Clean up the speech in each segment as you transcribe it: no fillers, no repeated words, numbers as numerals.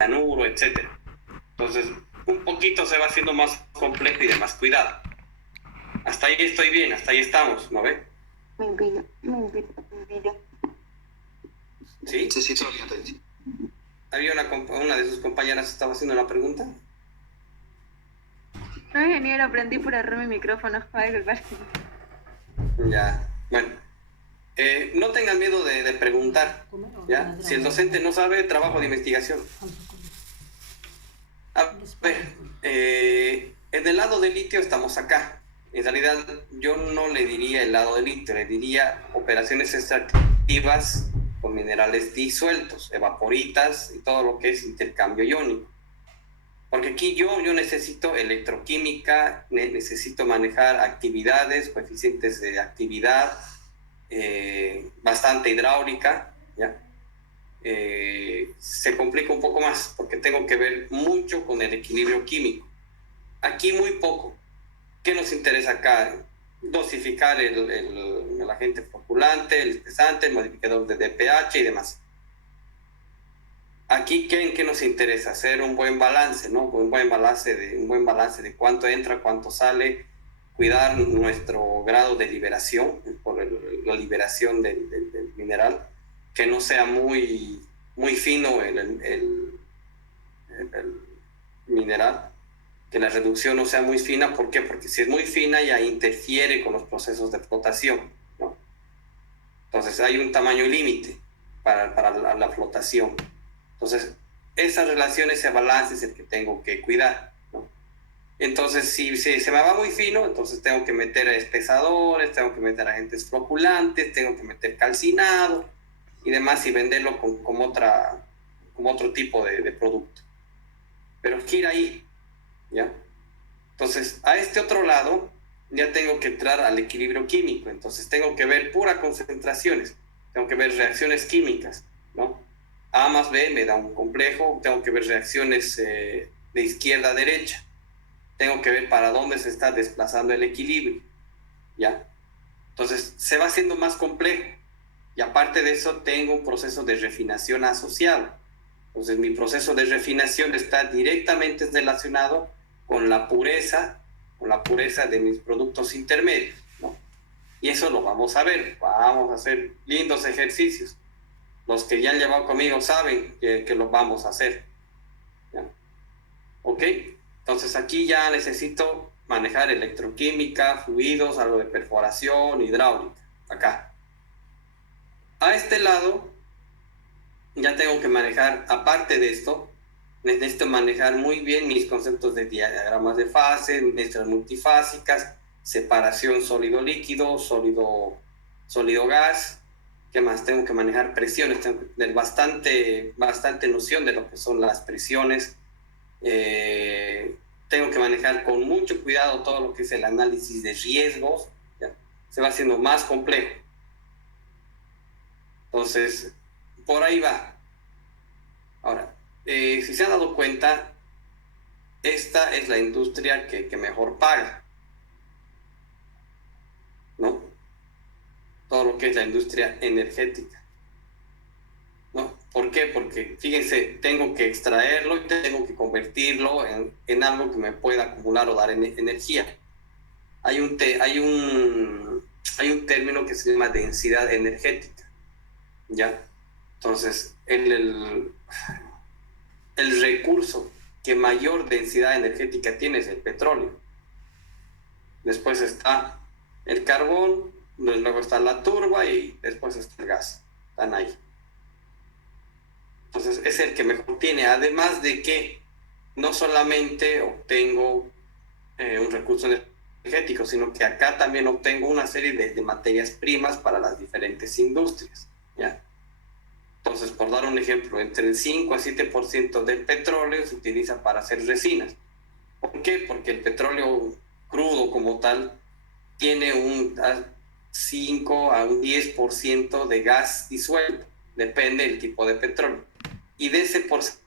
cianuro, etcétera. Entonces, un poquito se va haciendo más complejo y de más cuidado. Hasta ahí estoy bien, hasta ahí estamos, ¿no ve? Me envidia, me envidia, me envidia. ¿Sí? Sí, todo bien, Daisy. Había una de sus compañeras estaba haciendo una pregunta. No, ingeniero, aprendí por error mi micrófono. Ay, disculpar. Ya, bueno. No tengan miedo de preguntar, ¿ya? Si el docente no sabe, trabajo de investigación. A ver, en el lado de litio estamos acá. En realidad, yo no le diría el lado de litio, le diría operaciones extractivas con minerales disueltos, evaporitas y todo lo que es intercambio iónico. Porque aquí yo necesito electroquímica, necesito manejar actividades, coeficientes de actividad, bastante hidráulica, ¿ya? Se complica un poco más porque tengo que ver mucho con el equilibrio químico. Aquí muy poco. ¿Qué nos interesa acá? Dosificar el agente floculante, el espesante, el modificador de pH y demás. Aquí, ¿qué nos interesa? Hacer un buen balance, ¿no? Un buen balance de cuánto entra, cuánto sale, cuidar nuestro grado de liberación, por la liberación del mineral, que no sea muy fino el mineral, que la reducción no sea muy fina. ¿Por qué? Porque si es muy fina ya interfiere con los procesos de flotación, ¿no? Entonces hay un tamaño límite para la flotación. Entonces, esas relaciones, ese balance es el que tengo que cuidar, ¿no? Entonces, si se me va muy fino, entonces tengo que meter espesadores, tengo que meter agentes floculantes, tengo que meter calcinado y demás y venderlo como otro tipo de producto. Pero gira ahí, ¿ya? Entonces, a este otro lado ya tengo que entrar al equilibrio químico. Entonces, tengo que ver puras concentraciones, tengo que ver reacciones químicas, ¿no? A más B me da un complejo, tengo que ver reacciones de izquierda a derecha, tengo que ver para dónde se está desplazando el equilibrio, ¿ya? Entonces, se va haciendo más complejo. Y aparte de eso, tengo un proceso de refinación asociado. Entonces, mi proceso de refinación está directamente relacionado con la pureza, de mis productos intermedios, ¿no? Y eso lo vamos a ver, vamos a hacer lindos ejercicios. Los que ya han llevado conmigo saben que lo vamos a hacer, ¿ya? ¿Ok? Entonces aquí ya necesito manejar electroquímica, fluidos, algo de perforación, hidráulica, acá. A este lado ya tengo que manejar, aparte de esto, necesito manejar muy bien mis conceptos de diagramas de fase, mezclas multifásicas, separación sólido-líquido, sólido-gas. ¿Qué más? Tengo que manejar presiones, tengo que tener bastante noción de lo que son las presiones. Tengo que manejar con mucho cuidado todo lo que es el análisis de riesgos, ¿ya? Se va haciendo más complejo. Entonces, por ahí va. Ahora, si se han dado cuenta, esta es la industria que mejor paga, ¿no? Todo lo que es la industria energética, ¿no? ¿Por qué? Porque, fíjense, tengo que extraerlo y tengo que convertirlo en algo que me pueda acumular o dar energía. Hay un término que se llama densidad energética, ¿ya? Entonces, el recurso que mayor densidad energética tiene es el petróleo. Después está el carbón, luego está la turba y después está el gas. Están ahí. Entonces es el que mejor tiene, además de que no solamente obtengo un recurso energético, sino que acá también obtengo una serie de materias primas para las diferentes industrias, ¿ya? Entonces, por dar un ejemplo, entre el 5 a 7% del petróleo se utiliza para hacer resinas. ¿Por qué? Porque el petróleo crudo como tal tiene un 5 a un 10% de gas disuelto, depende del tipo de petróleo. Y de ese porcentaje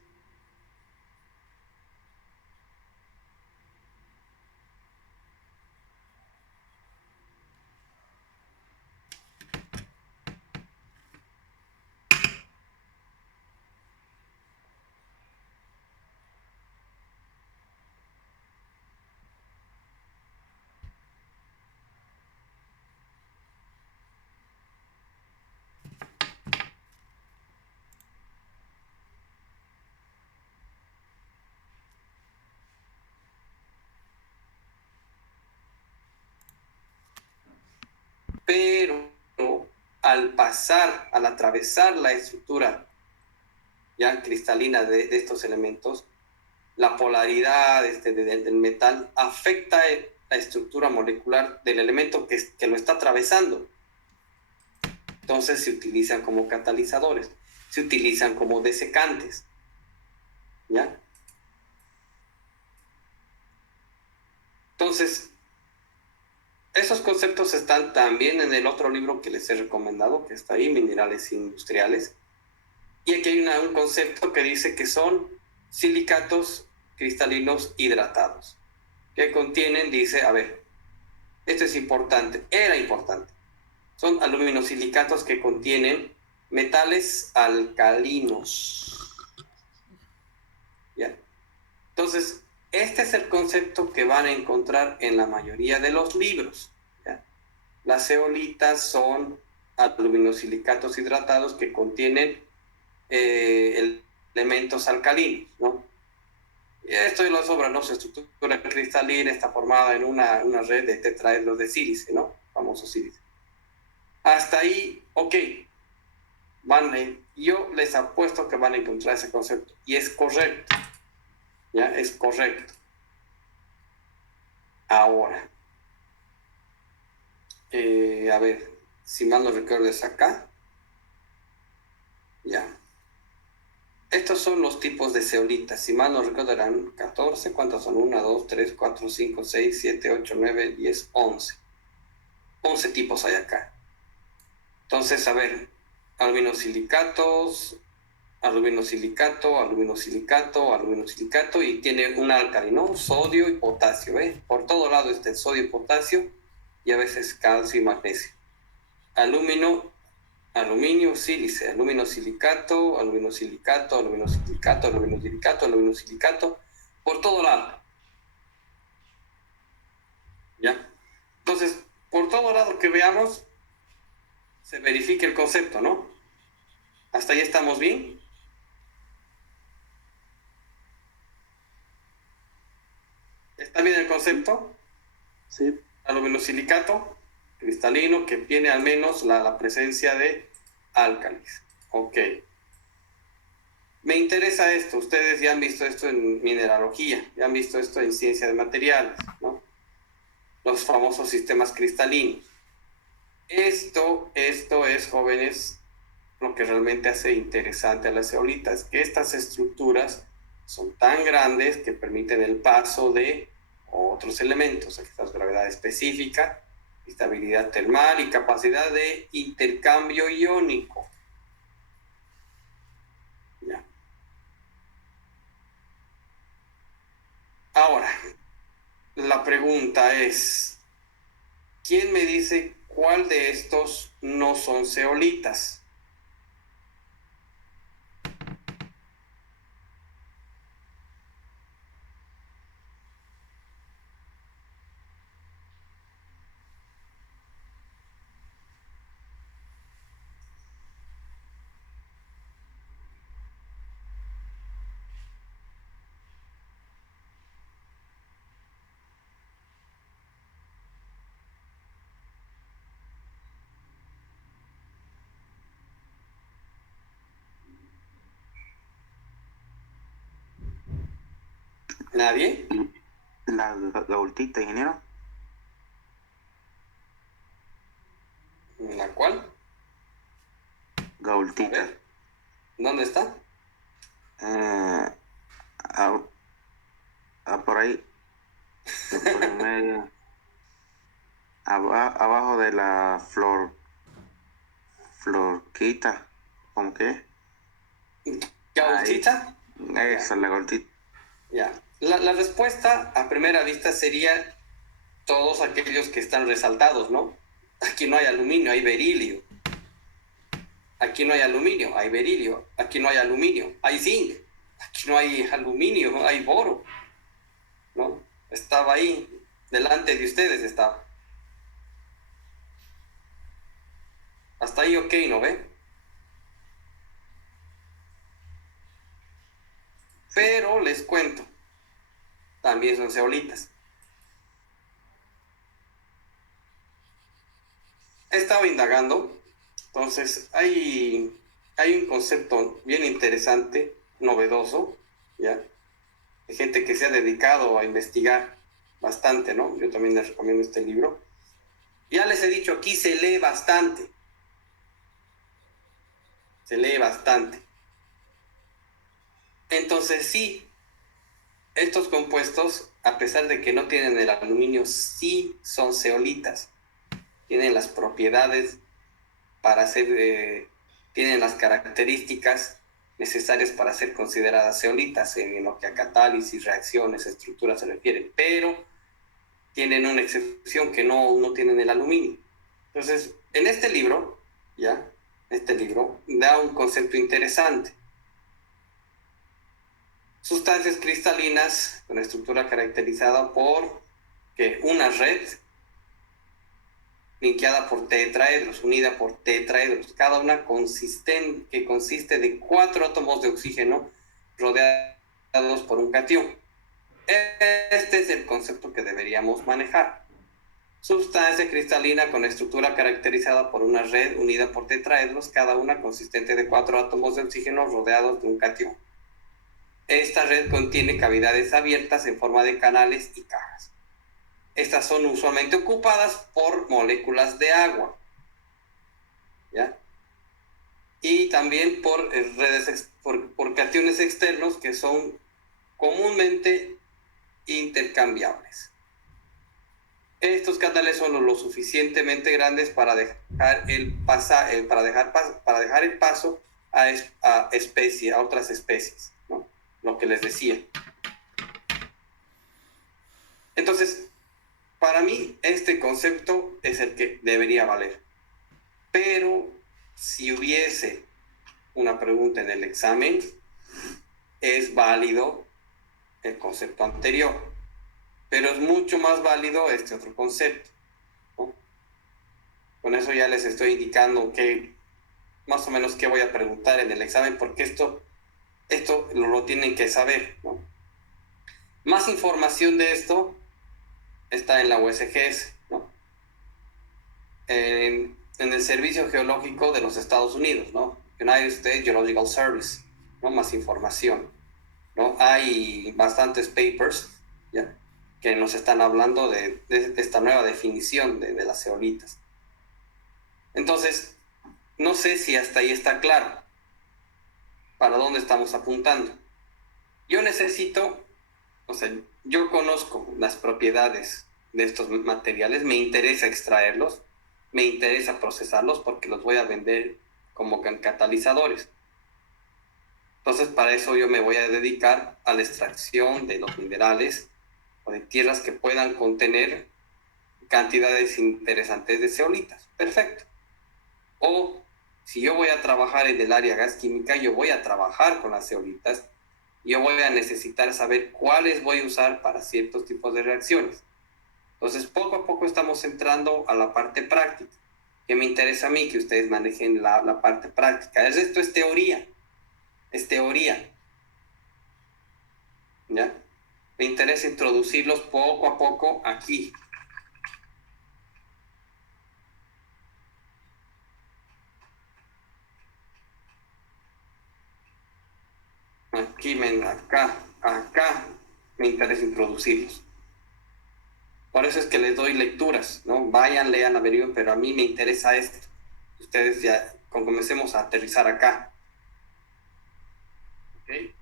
pero al atravesar la estructura ya cristalina de estos elementos, la polaridad del metal afecta la estructura molecular del elemento que lo está atravesando. Entonces se utilizan como catalizadores, se utilizan como desecantes. ¿Ya? Entonces, esos conceptos están también en el otro libro que les he recomendado, que está ahí, Minerales Industriales. Y aquí hay un concepto que dice que son silicatos cristalinos hidratados, que contienen, dice, a ver, esto es importante, era importante. Son aluminosilicatos que contienen metales alcalinos. ¿Ya? Entonces, este es el concepto que van a encontrar en la mayoría de los libros. ¿Ya? Las zeolitas son aluminosilicatos hidratados que contienen elementos alcalinos, ¿no? Y esto lo sobra, ¿no? Su estructura cristalina está formada en una red de tetraedros de sílice, ¿no? Famoso sílice. Hasta ahí, ok. Yo les apuesto que van a encontrar ese concepto. Y es correcto. ¿Ya? Es correcto. Ahora, a ver, si mal no recuerdo es acá. Ya. Estos son los tipos de zeolitas. Si mal no recuerdo eran 14. ¿Cuántos son? 1, 2, 3, 4, 5, 6, 7, 8, 9, 10, 11. 11 tipos hay acá. Entonces, a ver, aluminosilicatos, aluminosilicato, y tiene un álcali, ¿no? Sodio y potasio, ¿eh? Por todo lado está el sodio y potasio, y a veces calcio y magnesio. Aluminio, sílice, aluminosilicato, por todo lado. ¿Ya? Entonces, por todo lado que veamos, se verifica el concepto, ¿no? ¿Hasta ahí estamos bien? ¿Está bien el concepto? Sí. Aluminosilicato cristalino que tiene al menos la presencia de álcalis. Ok. Me interesa esto. Ustedes ya han visto esto en mineralogía, ya han visto esto en ciencia de materiales, ¿no? Los famosos sistemas cristalinos. Esto es, jóvenes, lo que realmente hace interesante a las zeolitas, que estas estructuras son tan grandes que permiten el paso de otros elementos, aquí está gravedad específica, estabilidad termal y capacidad de intercambio iónico. Ya. Ahora, la pregunta es, ¿quién me dice cuál de estos no son zeolitas? ¿Nadie? La gaultita, ingeniero. ¿La cual? Gaultita. ¿Dónde está? Por ahí. Por el medio. Abajo de la florquita. ¿Cómo que? ¿Gaultita? Esa, la gaultita. Ya. La respuesta a primera vista sería todos aquellos que están resaltados, ¿no? Aquí no hay aluminio, hay berilio. Aquí no hay aluminio, hay berilio. Aquí no hay aluminio, hay zinc. Aquí no hay aluminio, hay boro. ¿No? Estaba ahí, delante de ustedes estaba. Hasta ahí ok, ¿no ve? Pero les cuento, también son zeolitas. he estado indagando, entonces hay un concepto bien interesante, novedoso, ¿ya? Hay gente que se ha dedicado a investigar bastante, ¿no? Yo también les recomiendo este libro. Ya les he dicho, aquí se lee bastante. Se lee bastante. Entonces sí, estos compuestos, a pesar de que no tienen el aluminio, sí son zeolitas. Tienen las propiedades para ser, tienen las características necesarias para ser consideradas zeolitas en lo que a catálisis, reacciones, estructuras se refiere, pero tienen una excepción que no tienen el aluminio. Entonces, en este libro, ¿ya? Este libro da un concepto interesante. Sustancias cristalinas con estructura caracterizada por que una red linkeada por tetraedros, unida por tetraedros, cada una que consiste de 4 átomos de oxígeno rodeados por un catión. Este es el concepto que deberíamos manejar. Sustancia cristalina con estructura caracterizada por una red unida por tetraedros, cada una consistente de 4 átomos de oxígeno rodeados de un catión. Esta red contiene cavidades abiertas en forma de canales y cajas. Estas son usualmente ocupadas por moléculas de agua, ¿ya? Y también por por cationes externos que son comúnmente intercambiables. Estos canales son lo suficientemente grandes para dejar el paso a otras especies, ¿no? Lo que les decía. Entonces, para mí, este concepto es el que debería valer. Pero si hubiese una pregunta en el examen, es válido el concepto anterior. Pero es mucho más válido este otro concepto, ¿no? Con eso ya les estoy indicando más o menos qué voy a preguntar en el examen, porque esto lo tienen que saber, ¿no? Más información de esto está en la USGS, ¿no? En el Servicio Geológico de los Estados Unidos, ¿no? United States Geological Service, ¿no? Más información, ¿no? Hay bastantes papers, ¿ya? Que nos están hablando de esta nueva definición de las zeolitas. Entonces, no sé si hasta ahí está claro para dónde estamos apuntando. Yo conozco las propiedades de estos materiales, me interesa extraerlos, me interesa procesarlos porque los voy a vender como catalizadores. Entonces, para eso yo me voy a dedicar a la extracción de los minerales o de tierras que puedan contener cantidades interesantes de zeolitas. Perfecto. O si yo voy a trabajar en el área gas química, yo voy a trabajar con las zeolitas, yo voy a necesitar saber cuáles voy a usar para ciertos tipos de reacciones. Entonces, poco a poco estamos entrando a la parte práctica, que me interesa a mí que ustedes manejen la parte práctica. El resto es teoría, ¿ya? Me interesa introducirlos poco a poco aquí. Acá me interesa introducirlos. Por eso es que les doy lecturas, ¿no? Vayan, lean, averigüen, pero a mí me interesa esto. Ustedes ya comencemos a aterrizar acá. ¿Ok?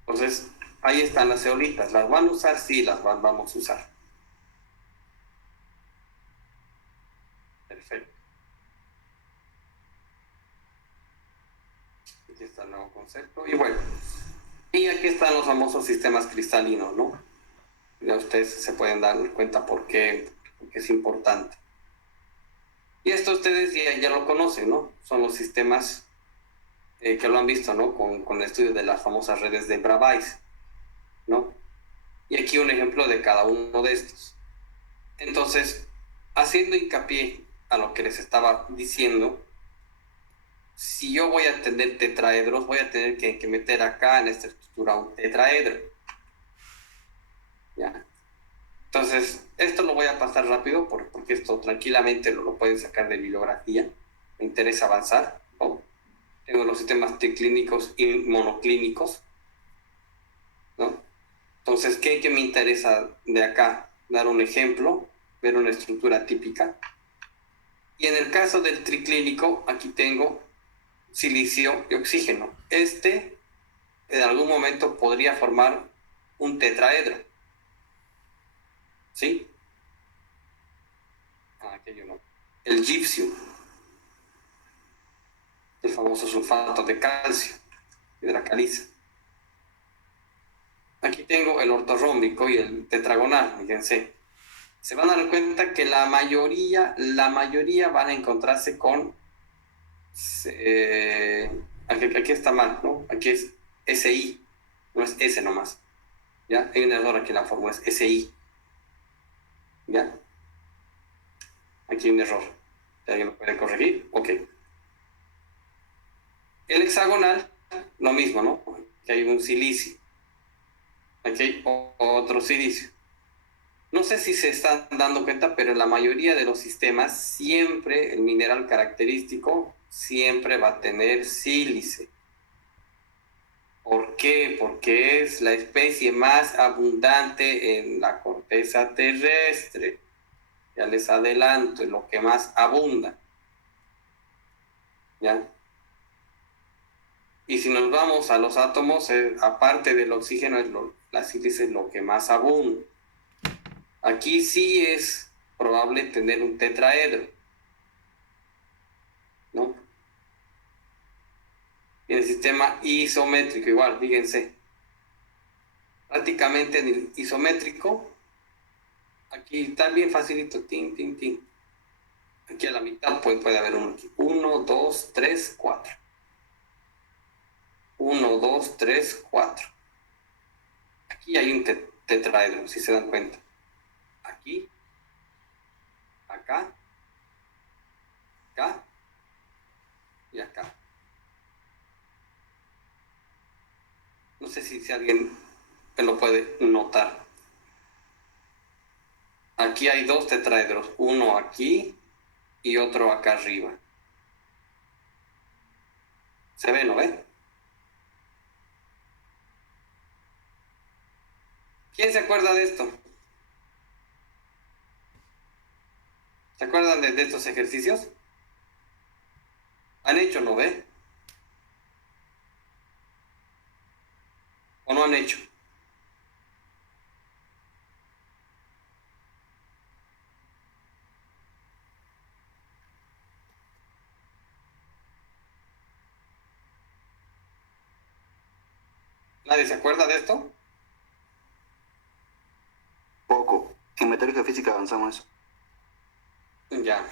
Entonces, ahí están las zeolitas. ¿Las van a usar? Sí, vamos a usar. Perfecto. Aquí está el nuevo concepto. Y bueno, y aquí están los famosos sistemas cristalinos, ¿no? Ya ustedes se pueden dar cuenta por qué es importante. Y esto ustedes ya lo conocen, ¿no? Son los sistemas que lo han visto, ¿no? Con el estudio de las famosas redes de Bravais, ¿no? Y aquí un ejemplo de cada uno de estos. Entonces, haciendo hincapié a lo que les estaba diciendo, si yo voy a tener tetraedros, voy a tener que meter acá en esta estructura un tetraedro. ¿Ya? Entonces, esto lo voy a pasar rápido porque esto tranquilamente lo pueden sacar de bibliografía. Me interesa avanzar, ¿no? Tengo los sistemas triclínicos y monoclínicos, ¿no? Entonces, ¿qué me interesa de acá? Dar un ejemplo, ver una estructura típica. Y en el caso del triclínico, aquí tengo silicio y oxígeno. Este, en algún momento, podría formar un tetraedro. ¿Sí? Aquello no. El gipsio, el famoso sulfato de calcio, hidracaliza. Aquí tengo el ortorrómbico y el tetragonal, fíjense. Se van a dar cuenta que la mayoría van a encontrarse con... aquí está mal, ¿no? Aquí es SI, no es S nomás. ¿Ya? Hay un error aquí en la fórmula, es SI. ¿Ya? Aquí hay un error. ¿Alguien lo puede corregir? Ok. El hexagonal, lo mismo, ¿no? Aquí hay un silicio. Aquí hay otro silicio. No sé si se están dando cuenta, pero en la mayoría de los sistemas, siempre el mineral característico siempre va a tener sílice. ¿Por qué? Porque es la especie más abundante en la corteza terrestre. Ya les adelanto, es lo que más abunda. ¿Ya? Y si nos vamos a los átomos, aparte del oxígeno, la sílice es lo que más abunda. Aquí sí es probable tener un tetraedro, ¿no? Y en el sistema isométrico igual, fíjense. Prácticamente en el isométrico, aquí está bien facilito, tin, tin, tin. Aquí a la mitad puede haber uno aquí. 1, 2, 3, 4. 1, 2, 3, 4. Aquí hay un tetraedro, si se dan cuenta. Aquí, acá, acá y acá. No sé si alguien me lo puede notar. Aquí hay dos tetraedros, uno aquí y otro acá arriba. ¿Se ve, no ve? ¿Quién se acuerda de esto? ¿Se acuerdan de estos ejercicios? ¿Han hecho, no ve? ¿O no han hecho? ¿Nadie se acuerda de esto? Poco. En metálica física avanzamos eso. Ya.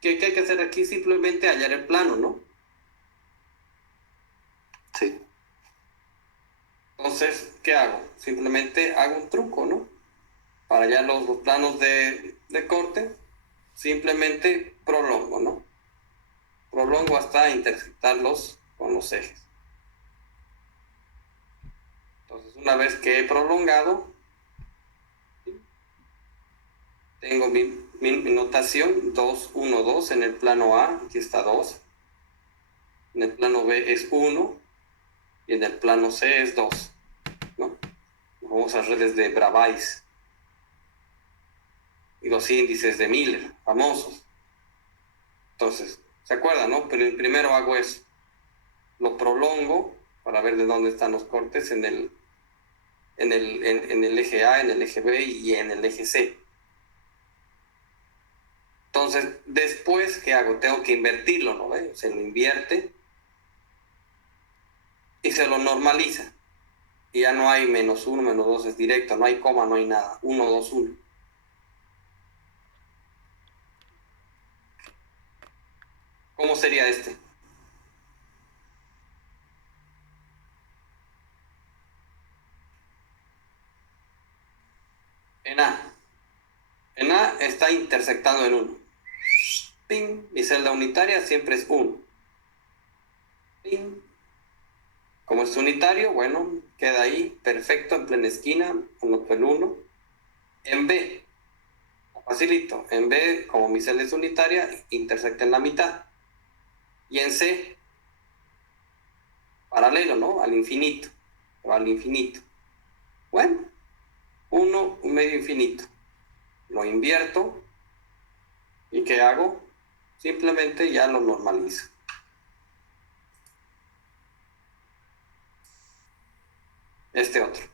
¿Qué hay que hacer aquí? Simplemente hallar el plano, ¿no? Sí. Entonces, ¿qué hago? Simplemente hago un truco, ¿no? Para hallar los planos de corte, simplemente prolongo, ¿no? Prolongo hasta intersectarlos con los ejes. Entonces, una vez que he prolongado, tengo mi notación 2, 1, 2 en el plano A, aquí está 2. En el plano B es 1 y en el plano C es 2, ¿no? Vamos a redes de Bravais y los índices de Miller, famosos. Entonces, ¿se acuerdan, no? Pero primero hago eso. Lo prolongo para ver de dónde están los cortes en el eje A, en el eje B y en el eje C. Entonces, después, ¿qué hago? Tengo que invertirlo, ¿no? Se lo invierte y se lo normaliza. Y ya no hay -1, -2, es directo, no hay coma, no hay nada. 1, 2, 1. ¿Cómo sería este? En A. En A está intersectando en 1. Ping. Mi celda unitaria siempre es 1. Ping. Como es unitario, bueno, queda ahí, perfecto, en plena esquina, anoto el 1. En B, facilito, en B, como mi celda es unitaria, intersecta en la mitad. Y en C, paralelo, ¿no? Al infinito, o al infinito. Bueno, 1, un medio infinito. Lo invierto, ¿y qué hago? Simplemente ya lo normalizo. Este otro.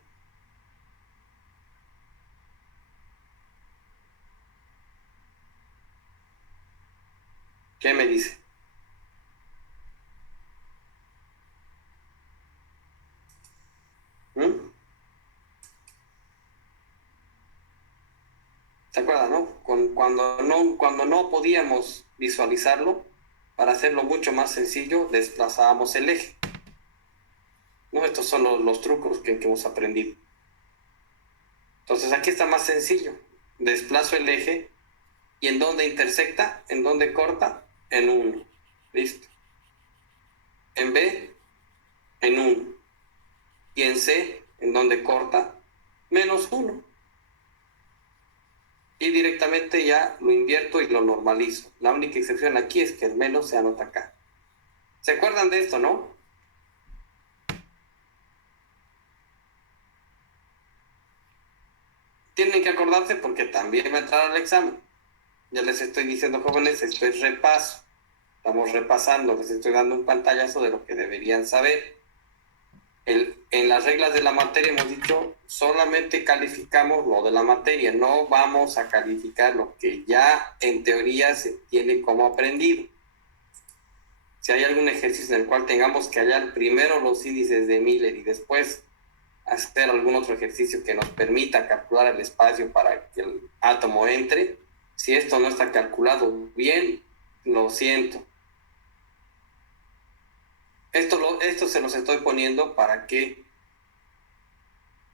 ¿Qué me dice? ¿Mm? ¿Se acuerdan, no? Cuando no podíamos visualizarlo, para hacerlo mucho más sencillo, desplazábamos el eje. ¿No? Estos son los trucos que hemos aprendido. Entonces aquí está más sencillo. Desplazo el eje y en donde intersecta, en donde corta, en 1. Listo. En B, en 1. Y en C, en donde corta, menos 1. Y directamente ya lo invierto y lo normalizo. La única excepción aquí es que el menos se anota acá. ¿Se acuerdan de esto, no? Tienen que acordarse porque también va a entrar al examen. Ya les estoy diciendo, jóvenes, esto es repaso. Estamos repasando, les estoy dando un pantallazo de lo que deberían saber. En las reglas de la materia hemos dicho, solamente calificamos lo de la materia, no vamos a calificar lo que ya en teoría se tiene como aprendido. Si hay algún ejercicio en el cual tengamos que hallar primero los índices de Miller y después hacer algún otro ejercicio que nos permita calcular el espacio para que el átomo entre, si esto no está calculado bien, lo siento. Esto se los estoy poniendo para que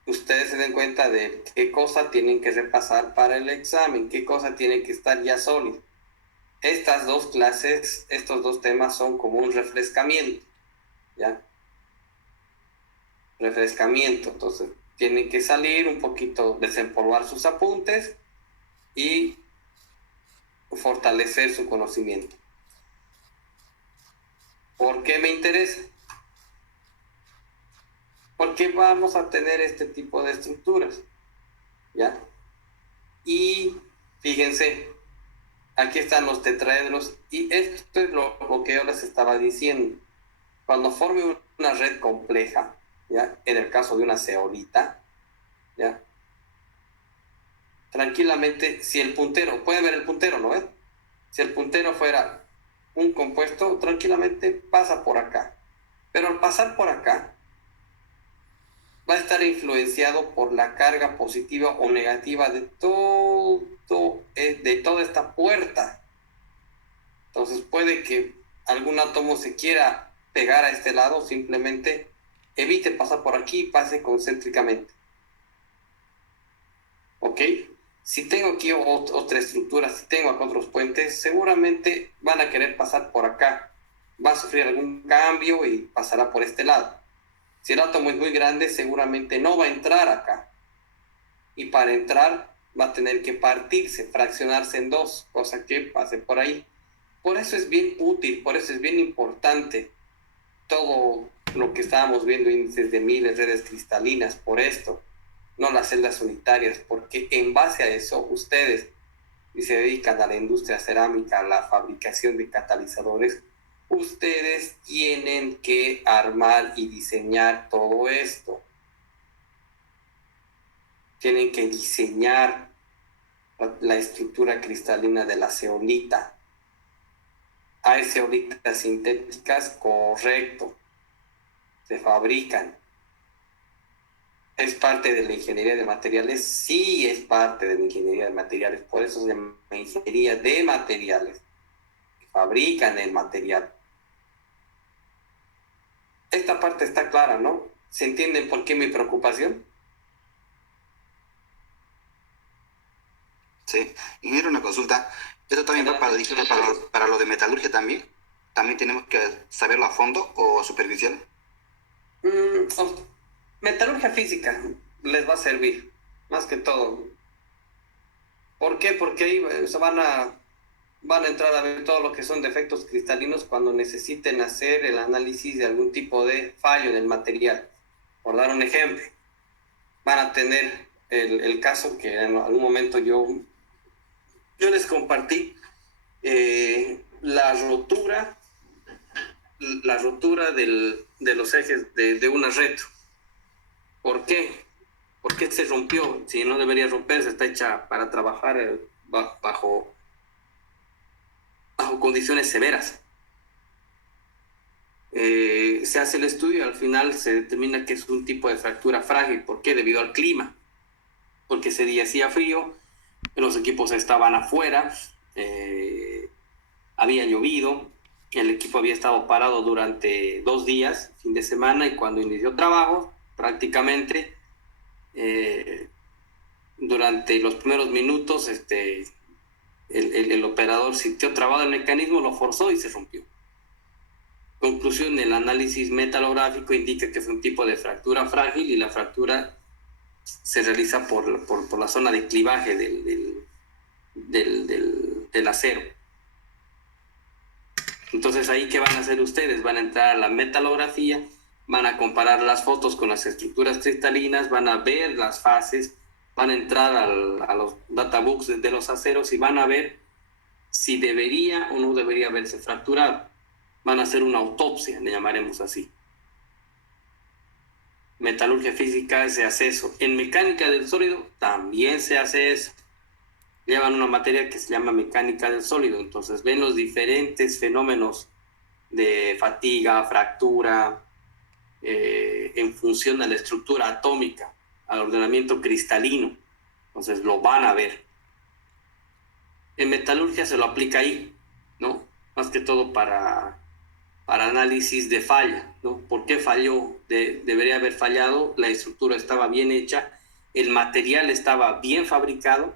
ustedes se den cuenta de qué cosa tienen que repasar para el examen, qué cosa tiene que estar ya sólido. Estas dos clases, estos dos temas son como un refrescamiento, ¿ya? Refrescamiento, entonces tienen que salir un poquito, desempolvar sus apuntes y fortalecer su conocimiento. ¿Por qué me interesa? Porque vamos a tener este tipo de estructuras, ¿ya? Y fíjense, aquí están los tetraedros y esto es lo que yo les estaba diciendo. Cuando forme una red compleja, ¿ya? En el caso de una zeolita, ¿ya? Tranquilamente, si el puntero, pueden ver el puntero, ¿no ves? Si el puntero fuera un compuesto, tranquilamente pasa por acá. Pero al pasar por acá, va a estar influenciado por la carga positiva o negativa de toda esta puerta. Entonces puede que algún átomo se quiera pegar a este lado, simplemente evite pasar por aquí y pase concéntricamente. ¿Ok? Si tengo aquí otra estructura, si tengo acá otros puentes, seguramente van a querer pasar por acá. Va a sufrir algún cambio y pasará por este lado. Si el átomo es muy grande, seguramente no va a entrar acá. Y para entrar va a tener que partirse, fraccionarse en dos, cosa que pase por ahí. Por eso es bien útil, por eso es bien importante todo lo que estábamos viendo, índices de Miller, redes cristalinas, por esto, no las celdas unitarias, porque en base a eso ustedes, si se dedican a la industria cerámica, a la fabricación de catalizadores, ustedes tienen que armar y diseñar todo esto. Tienen que diseñar la estructura cristalina de la zeolita. Hay zeolitas sintéticas, correcto, se fabrican. ¿Es parte de la ingeniería de materiales? Sí, es parte de la ingeniería de materiales, por eso se llama ingeniería de materiales, que fabrican el material. Esta parte está clara, ¿no? ¿Se entienden por qué mi preocupación? Sí. Y una consulta. ¿Esto también va para lo de metalurgia también? ¿También tenemos que saberlo a fondo o superficial? Metalurgia física les va a servir, más que todo. ¿Por qué? Porque ahí se van a entrar a ver todo lo que son defectos cristalinos cuando necesiten hacer el análisis de algún tipo de fallo del material. Por dar un ejemplo, van a tener el caso que en algún momento yo les compartí, la rotura de los ejes de una red. ¿Por qué? ¿Por qué se rompió? Si no debería romperse, está hecha para trabajar bajo condiciones severas. Se hace el estudio y al final se determina que es un tipo de fractura frágil. ¿Por qué? Debido al clima. Porque ese día hacía frío, los equipos estaban afuera, había llovido, el equipo había estado parado durante 2 días, fin de semana, y cuando inició trabajo, prácticamente durante los primeros minutos el operador sintió trabado el mecanismo, lo forzó y se rompió. Conclusión, el análisis metalográfico indica que fue un tipo de fractura frágil y la fractura se realiza por la zona de clivaje del acero. Entonces, ahí, ¿qué van a hacer ustedes? Van a entrar a la metalografía, van a comparar las fotos con las estructuras cristalinas, van a ver las fases, van a entrar a los databooks de los aceros y van a ver si debería o no debería haberse fracturado. Van a hacer una autopsia, le llamaremos así. Metalurgia física se hace eso. En mecánica del sólido también se hace eso. Llevan una materia que se llama mecánica del sólido. Entonces ven los diferentes fenómenos de fatiga, fractura, en función a la estructura atómica, al ordenamiento cristalino. Entonces lo van a ver. En metalurgia se lo aplica ahí, ¿no? Más que todo para análisis de falla, ¿no? ¿Por qué falló? Debería haber fallado, la estructura estaba bien hecha, el material estaba bien fabricado,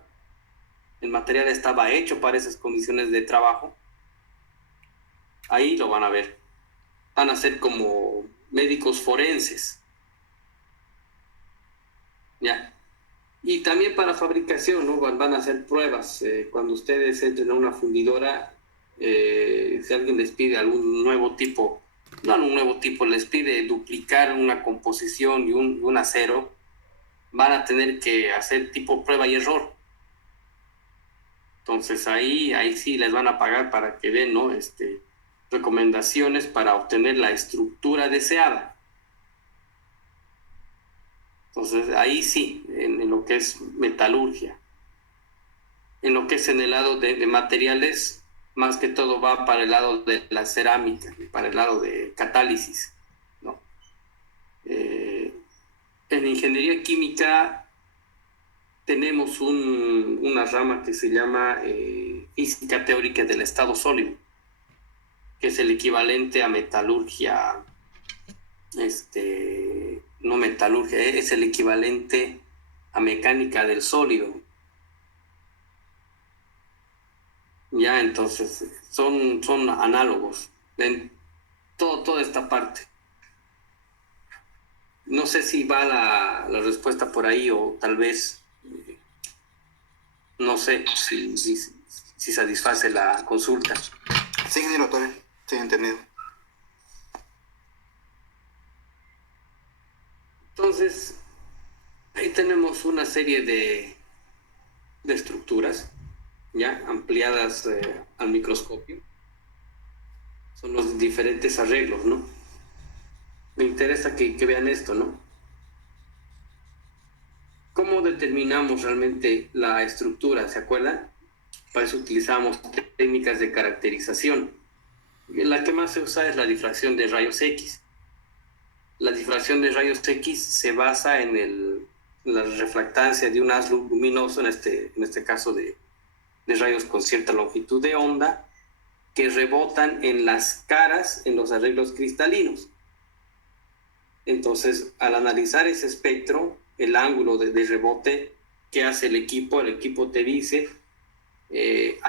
el material estaba hecho para esas condiciones de trabajo. Ahí lo van a ver. Van a ser como médicos forenses. ¿Ya? Y también para fabricación, ¿no? Van a hacer pruebas. Cuando ustedes entren a una fundidora, si alguien les pide algún nuevo tipo, no un nuevo tipo, les pide duplicar una composición y un acero, van a tener que hacer tipo prueba y error. Entonces ahí sí les van a pagar para que den, ¿no? Recomendaciones para obtener la estructura deseada. Entonces ahí sí, en lo que es metalurgia. En lo que es en el lado de materiales, más que todo va para el lado de la cerámica, para el lado de catálisis, ¿no? En ingeniería química tenemos una rama que se llama física teórica del estado sólido, que es el equivalente a metalurgia, no metalurgia, es el equivalente a mecánica del sólido. Ya, entonces, son análogos en toda esta parte. No sé si va la respuesta por ahí o tal vez, no sé si satisface la consulta. Sí, ingeniero, todo bien. Sí, entendido. Entonces, ahí tenemos una serie de estructuras ya ampliadas al microscopio. Son los diferentes arreglos, ¿no? Me interesa que vean esto, ¿no? ¿Cómo determinamos realmente la estructura? ¿Se acuerdan? Para eso utilizamos técnicas de caracterización. La que más se usa es la difracción de rayos X. La difracción de rayos X se basa en la refractancia de un haz luminoso, en este caso de rayos con cierta longitud de onda, que rebotan en las caras, en los arreglos cristalinos. Entonces, al analizar ese espectro, el ángulo de rebote que hace el equipo te dice,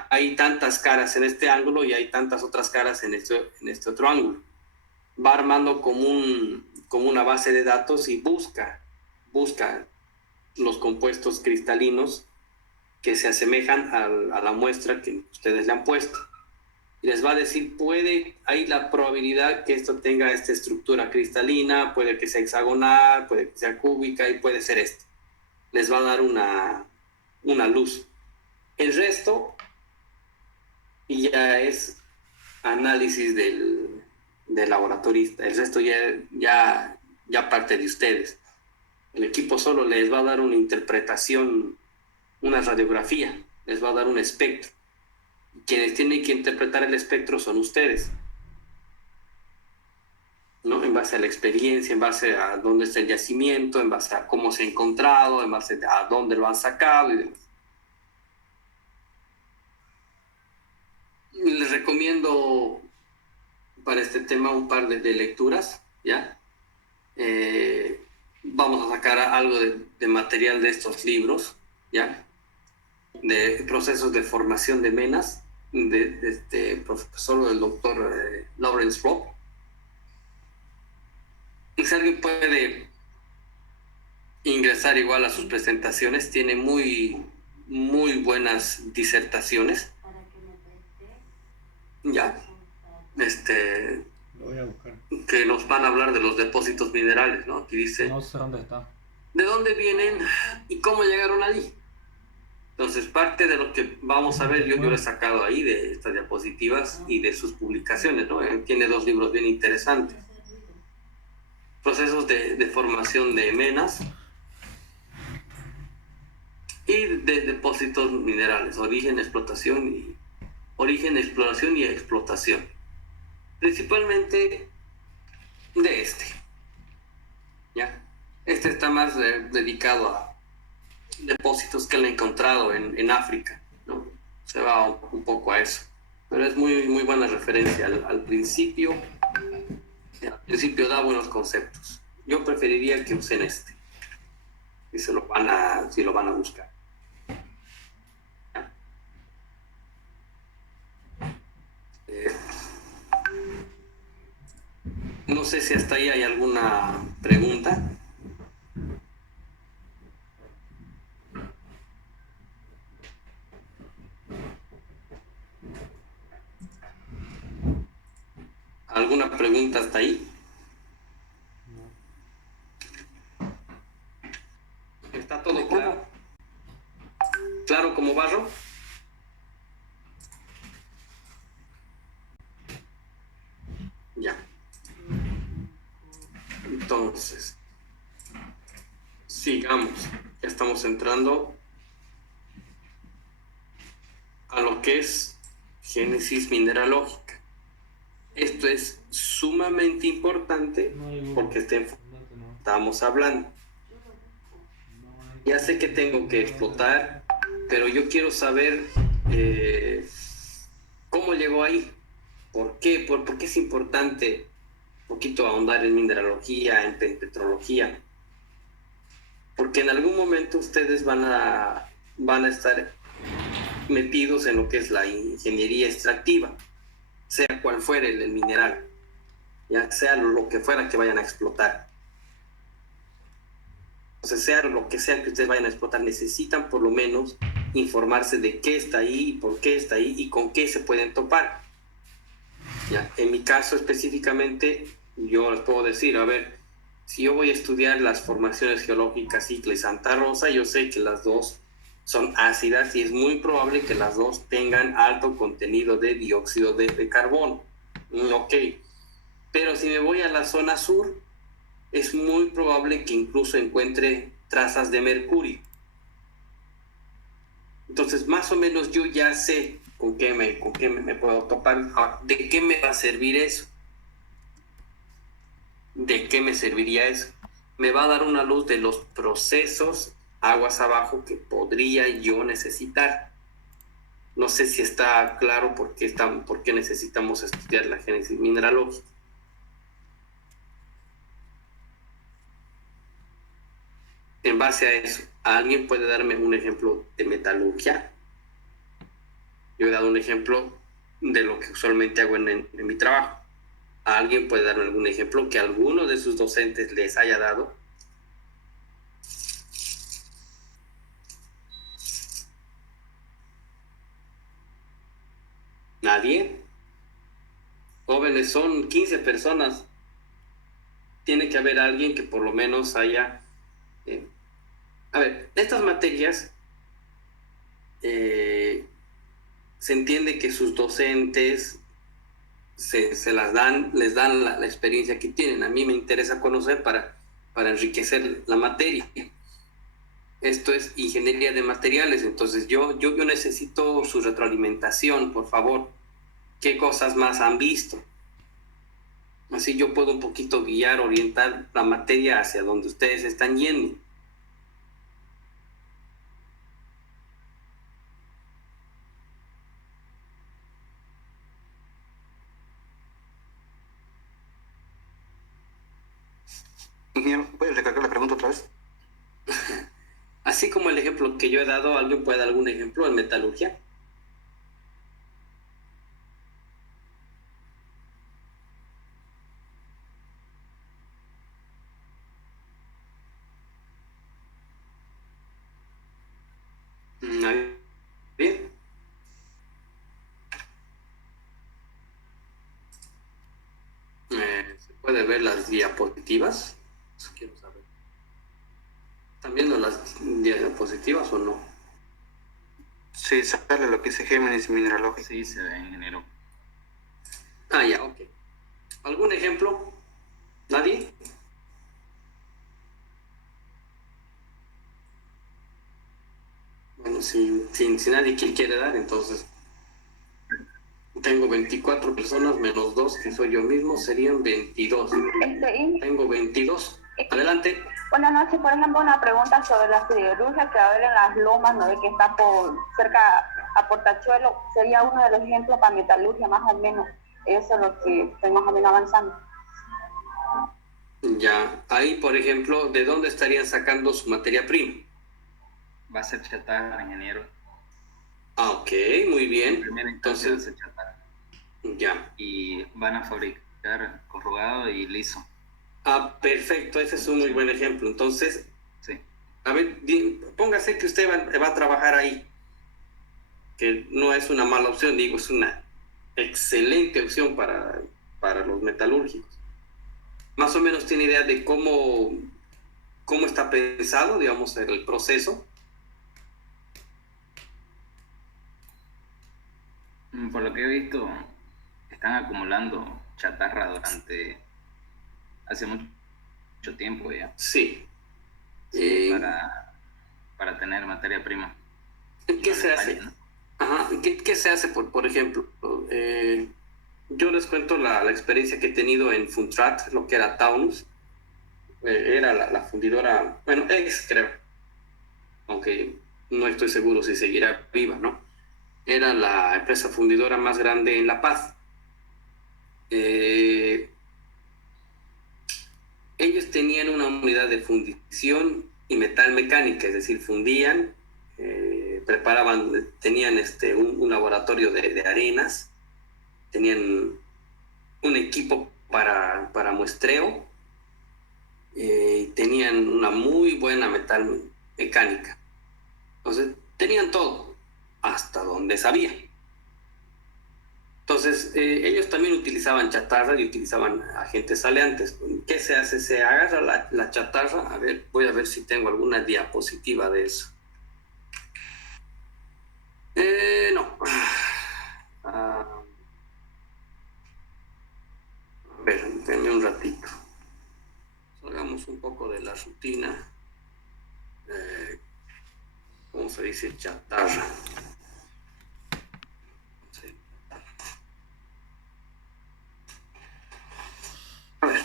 hay tantas caras en este ángulo y hay tantas otras caras en este otro ángulo. Va armando como una base de datos y busca los compuestos cristalinos que se asemejan a la muestra que ustedes le han puesto. Y les va a decir, hay la probabilidad que esto tenga esta estructura cristalina, puede que sea hexagonal, puede que sea cúbica y puede ser esto. Les va a dar una luz. El resto ya es análisis del laboratorista. El resto ya parte de ustedes. El equipo solo les va a dar una interpretación, una radiografía, les va a dar un espectro. Quienes tienen que interpretar el espectro son ustedes, ¿no? En base a la experiencia, en base a dónde está el yacimiento, en base a cómo se ha encontrado, en base a dónde lo han sacado y demás. Les recomiendo para este tema un par de lecturas, ¿ya? Vamos a sacar algo de material de estos libros, ¿ya? De procesos de formación de menas, de este profesor, del doctor Lawrence Robb. Y si alguien puede ingresar igual a sus presentaciones, tiene muy buenas disertaciones. Ya. Lo voy a buscar. Que nos van a hablar de los depósitos minerales, ¿no? Aquí dice, No sé dónde está. ¿de dónde vienen y cómo llegaron allí? Entonces, parte de lo que vamos a ver, yo lo he sacado ahí de estas diapositivas y de sus publicaciones, ¿no? Tiene 2 libros bien interesantes. Procesos de formación de menas y de depósitos minerales, origen, exploración y explotación. Principalmente de ¿ya? Este está más dedicado a depósitos que él ha encontrado en África, ¿no? Se va un poco a eso, pero es muy buena referencia al principio. Al principio da buenos conceptos. Yo preferiría que usen si lo van a buscar. No sé si hasta ahí hay alguna pregunta. ¿Alguna pregunta hasta ahí? ¿Está todo claro? ¿Claro como barro? Ya. Entonces, sigamos. Ya estamos entrando a lo que es génesis mineralógica. Esto es sumamente importante porque estamos hablando. Ya sé que tengo que explotar, pero yo quiero saber cómo llegó ahí. ¿Por qué? ¿Por qué es importante un poquito ahondar en mineralogía, en petrología? Porque en algún momento ustedes van a estar metidos en lo que es la ingeniería extractiva, sea cual fuera el mineral, ya sea lo que fuera que vayan a explotar. O sea, sea lo que sea que ustedes vayan a explotar, necesitan por lo menos informarse de qué está ahí, por qué está ahí y con qué se pueden topar. Ya, en mi caso específicamente, yo les puedo decir, a ver, si yo voy a estudiar las formaciones geológicas Ixtla y Santa Rosa, yo sé que las dos son ácidas y es muy probable que las dos tengan alto contenido de dióxido de carbono. Ok, pero si me voy a la zona sur, es muy probable que incluso encuentre trazas de mercurio. Entonces, más o menos yo ya sé con qué me puedo topar. Ahora, ¿de qué me va a servir eso? ¿De qué me serviría eso? Me va a dar una luz de los procesos aguas abajo que podría yo necesitar. No sé si está claro por qué necesitamos estudiar la génesis mineralógica. En base a eso, ¿alguien puede darme un ejemplo de metalurgia? Yo he dado un ejemplo de lo que usualmente hago en mi trabajo. ¿Alguien puede darme algún ejemplo que alguno de sus docentes les haya dado? nadie. Jóvenes son 15 personas. Tiene que haber alguien que por lo menos haya... a ver, estas materias se entiende que sus docentes se las dan, les dan la experiencia que tienen. A mí me interesa conocer para enriquecer la materia. Esto es ingeniería de materiales, entonces yo necesito su retroalimentación, por favor. ¿Qué cosas más han visto? Así yo puedo un poquito guiar, orientar la materia hacia donde ustedes están yendo. Ingeniero, ¿puedes recargar la pregunta otra vez? Así como el ejemplo que yo he dado, ¿alguien puede dar algún ejemplo en metalurgia? Bien. ¿Se puede ver las diapositivas? Eso quiero saber. ¿Están viendo las diapositivas o no? Sí, sale lo que dice Géminis Mineralógica. Sí, se ve, ingeniero. Ah, ya, ok. ¿Algún ejemplo? ¿Nadie? Bueno, si nadie quiere dar, entonces tengo 24 personas menos 2, que soy yo mismo, serían 22. Tengo 22. Adelante. Buenas noches, por ejemplo, una pregunta sobre la siderurgia que va a haber en las lomas, ¿no? Que está por cerca a Portachuelo, sería uno de los ejemplos para metalurgia, más o menos. Eso es lo que estoy más o menos avanzando. Ya, ahí, por ejemplo, ¿de dónde estarían sacando su materia prima? Va a ser chatarra, ingeniero. Ah, ok, muy bien. En primera instancia va a Entonces, ser chatarra. ya. Y van a fabricar corrugado y liso. Ah, perfecto, ese es un muy buen ejemplo. Entonces, Sí. a ver, póngase que usted va a trabajar ahí, que no es una mala opción, digo, es una excelente opción para los metalúrgicos. Más o menos tiene idea de cómo está pensado, digamos, el proceso. Por lo que he visto, están acumulando chatarra durante hace mucho tiempo ya. Sí. Sí, para tener materia prima. ¿Qué No se les hace? falle, ¿no? Ajá, ¿qué se hace, por ejemplo? Yo les cuento la experiencia que he tenido en Funtrat, lo que era Taunus. Era la fundidora, bueno, creo, aunque no estoy seguro si seguirá viva, ¿no? Era la empresa fundidora más grande en La Paz. Ellos tenían una unidad de fundición y metal mecánica, es decir, fundían, preparaban, tenían un laboratorio de arenas, tenían un equipo para muestreo, tenían una muy buena metal mecánica. Entonces, tenían todo, hasta donde sabían. Entonces, ellos también utilizaban chatarra y utilizaban agentes saleantes. ¿Qué se hace? Se agarra la chatarra. A ver, voy a ver si tengo alguna diapositiva de eso. No. A ver, denme un ratito. Salgamos un poco de la rutina. ¿Cómo se dice? Chatarra. Sí. A ver.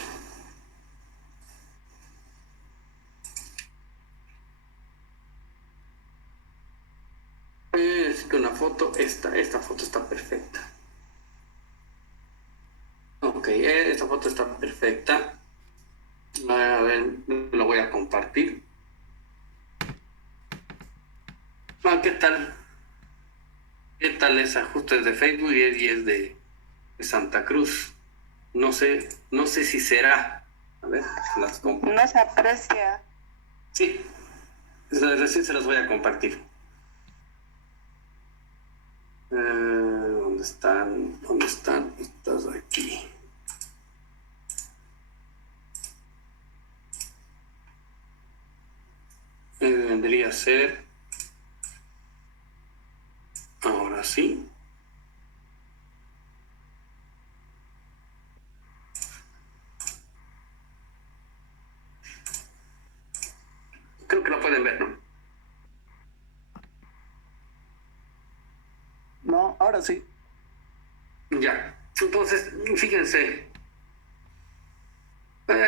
Necesito una foto. Esta foto está perfecta. Ok, esta foto está perfecta. A ver, lo voy a compartir. Ah, ¿qué tal? ¿Qué tal es ajustes de Facebook y es de Santa Cruz? No sé si será. A ver, las comparto. No se aprecia. Sí, recién se las voy a compartir. ¿Dónde ¿Dónde están? ¿Dónde están? Estás aquí. Vendría a ser... Ahora sí. Creo que lo pueden ver, ¿no? No, ahora sí. Ya. Entonces, fíjense.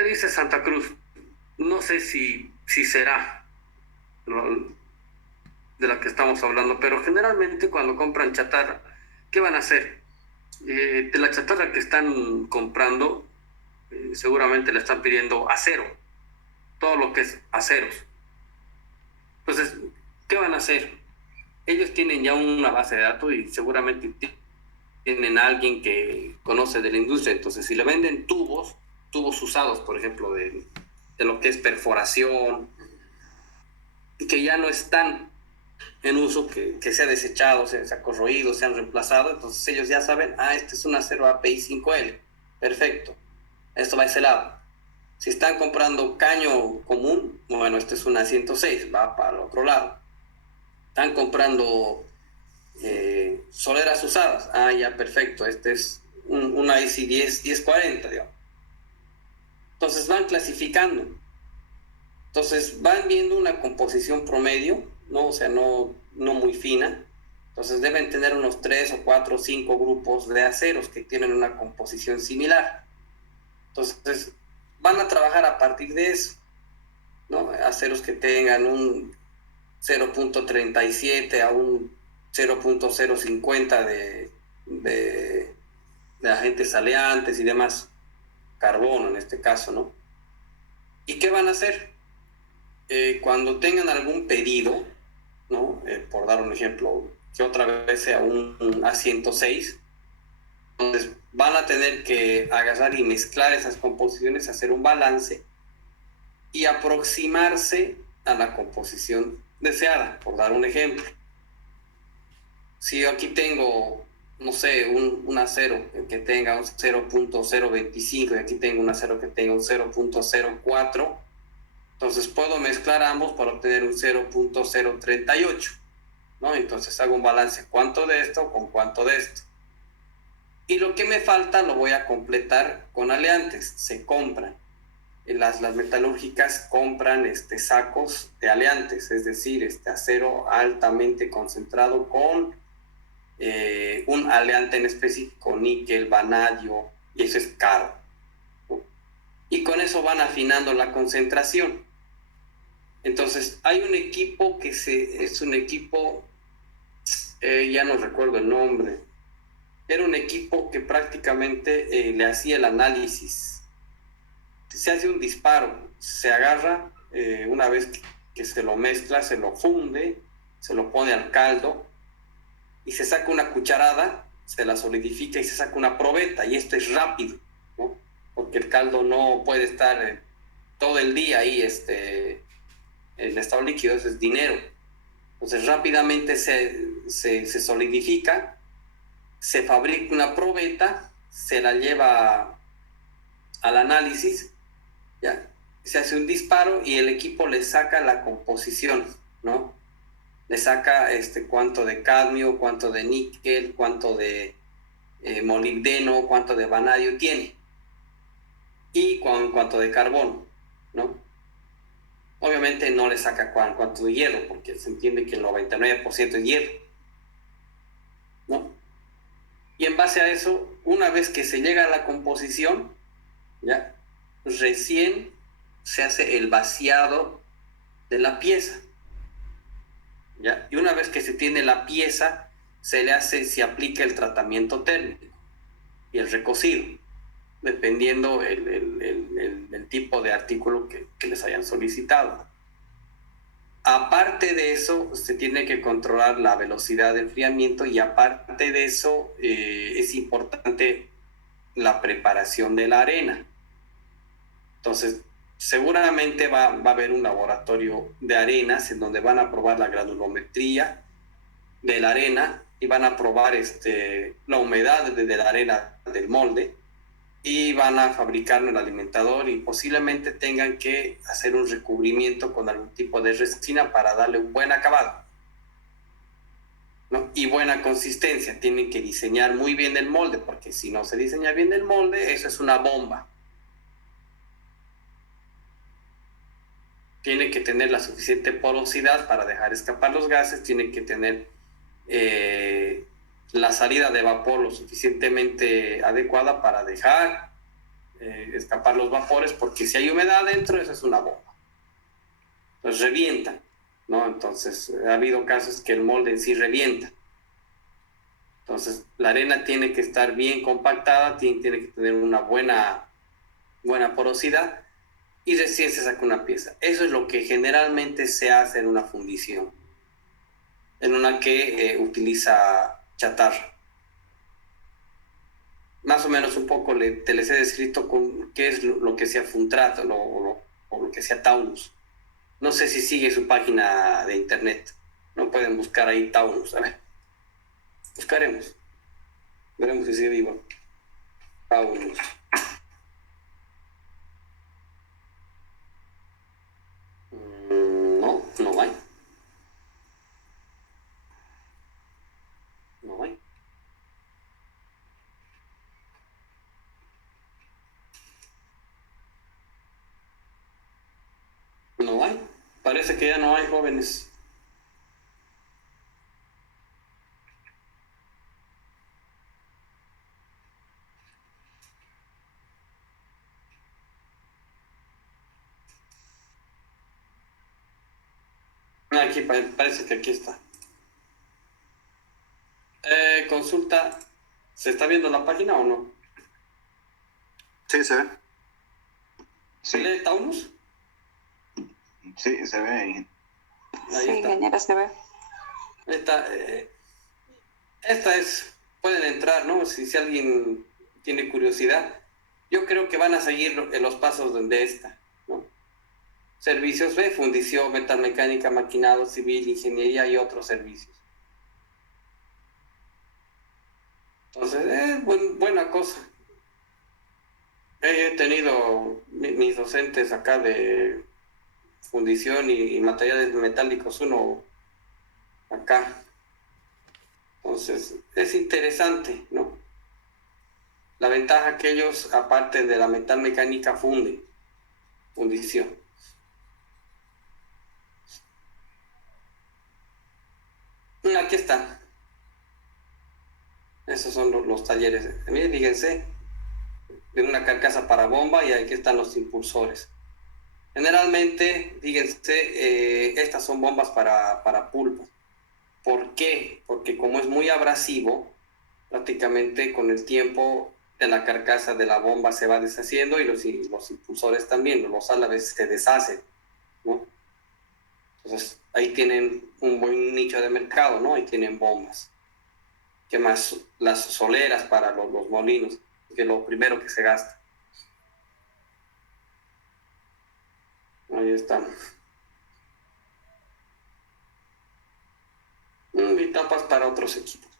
Dice Santa Cruz. No sé si será de la que estamos hablando, pero generalmente cuando compran chatarra, ¿qué van a hacer? De la chatarra que están comprando, seguramente le están pidiendo acero, todo lo que es aceros. Entonces, ¿qué van a hacer? Ellos tienen ya una base de datos y seguramente tienen a alguien que conoce de la industria. Entonces, si le venden tubos usados, por ejemplo, de lo que es perforación, que ya no están en uso, que se ha desechado, se ha corroído, se han reemplazado, entonces ellos ya saben, este es un acero API 5L, perfecto, esto va a ese lado. Si están comprando caño común, bueno, este es una 106, va para el otro lado. Están comprando soleras usadas, ya perfecto, este es una IC 1040, digamos. Entonces van clasificando. Entonces van viendo una composición promedio, ¿no? O sea, no muy fina. Entonces deben tener unos 3 o 4 o 5 grupos de aceros que tienen una composición similar. Entonces van a trabajar a partir de eso, ¿no? Aceros que tengan un 0.37 a un 0.050 de agentes aleantes y demás, carbono en este caso, ¿no? ¿Y qué van a hacer? Cuando tengan algún pedido, ¿no? Por dar un ejemplo, que otra vez sea un A106, entonces van a tener que agarrar y mezclar esas composiciones, hacer un balance y aproximarse a la composición deseada, por dar un ejemplo. Si yo aquí tengo, no sé, un acero que tenga un 0.025 y aquí tengo un acero que tenga un 0.04, entonces puedo mezclar ambos para obtener un 0.038, ¿no? Entonces hago un balance, cuánto de esto con cuánto de esto. Y lo que me falta lo voy a completar con aleantes, se compran. Las metalúrgicas compran sacos de aleantes, es decir, acero altamente concentrado con un aleante en específico, níquel, vanadio, y eso es caro, ¿no? Y con eso van afinando la concentración. Entonces, hay un equipo es un equipo, ya no recuerdo el nombre, era un equipo que prácticamente le hacía el análisis. Se hace un disparo, se agarra, una vez que se lo mezcla, se lo funde, se lo pone al caldo y se saca una cucharada, se la solidifica y se saca una probeta, y esto es rápido, ¿no? Porque el caldo no puede estar todo el día ahí, en estado líquido, eso es dinero. Entonces rápidamente se solidifica, se fabrica una probeta, se la lleva al análisis, ¿ya? Se hace un disparo y el equipo le saca la composición, ¿no? Le saca cuánto de cadmio, cuánto de níquel, cuánto de molibdeno, cuánto de vanadio tiene y cuánto de carbono, ¿no? Obviamente no le saca cuánto de hierro, porque se entiende que el 99% es hierro, ¿no? Y en base a eso, una vez que se llega a la composición, ¿ya? Recién se hace el vaciado de la pieza, ¿ya? Y una vez que se tiene la pieza, se aplica el tratamiento térmico y el recocido, dependiendo el tipo de artículo que les hayan solicitado. Aparte de eso, se tiene que controlar la velocidad de enfriamiento, y aparte de eso, es importante la preparación de la arena. Entonces, seguramente va a haber un laboratorio de arenas en donde van a probar la granulometría de la arena, y van a probar la humedad de la arena del molde y van a fabricarlo en el alimentador y posiblemente tengan que hacer un recubrimiento con algún tipo de resina para darle un buen acabado, ¿no? Y buena consistencia. Tienen que diseñar muy bien el molde, porque si no se diseña bien el molde, eso es una bomba. Tiene que tener la suficiente porosidad para dejar escapar los gases, tiene que tener la salida de vapor lo suficientemente adecuada para dejar escapar los vapores, porque si hay humedad dentro, eso es una bomba. Entonces revienta, ¿no? Entonces ha habido casos que el molde en sí revienta. Entonces la arena tiene que estar bien compactada, tiene que tener una buena porosidad y recién se saca una pieza. Eso es lo que generalmente se hace en una fundición, en una que utiliza chatarra. Más o menos un poco te les he descrito qué es lo que sea Funtrato o lo que sea Taunus. No sé si sigue su página de internet. No pueden buscar ahí Taunus. A ver, buscaremos. Veremos si sigue vivo. Taunus. No, no hay. No hay. No hay. Parece que ya no hay jóvenes. Aquí parece que aquí está. Consulta. ¿Se está viendo la página o no? Sí, se ve. ¿Se lee Taunus? Sí, se ve ahí. Ahí sí, está. ingeniera, se ve. Esta es, pueden entrar, ¿no? Si alguien tiene curiosidad. Yo creo que van a seguir los pasos de esta, ¿no? Servicios B, fundición, metalmecánica, maquinado, civil, ingeniería y otros servicios. Entonces, es buena cosa. He tenido mis docentes acá de fundición y materiales metálicos, uno acá. Entonces, es interesante, ¿no? La ventaja que ellos, aparte de la metalmecánica, fundición. Aquí está. Esos son los talleres. Miren, fíjense, de una carcasa para bomba y aquí están los impulsores. Generalmente, fíjense, estas son bombas para pulpa. ¿Por qué? Porque como es muy abrasivo, prácticamente con el tiempo de la carcasa de la bomba se va deshaciendo y los impulsores también, los álabes se deshacen, ¿no? Entonces ahí tienen un buen nicho de mercado, ¿no? Ahí tienen bombas. ¿Qué más? Las soleras para los molinos, que es lo primero que se gasta. Ahí están. Y tapas para otros equipos.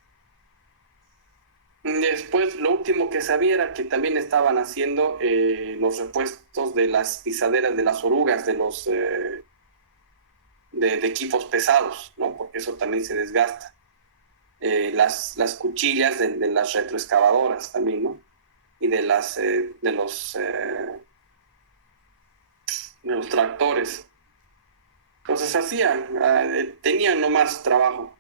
Después, lo último que sabía era que también estaban haciendo los repuestos de las pisaderas de las orugas de los de equipos pesados, ¿no? Porque eso también se desgasta. Las cuchillas de las retroexcavadoras también, ¿no? Y de los tractores. Entonces hacían, tenían nomás trabajo.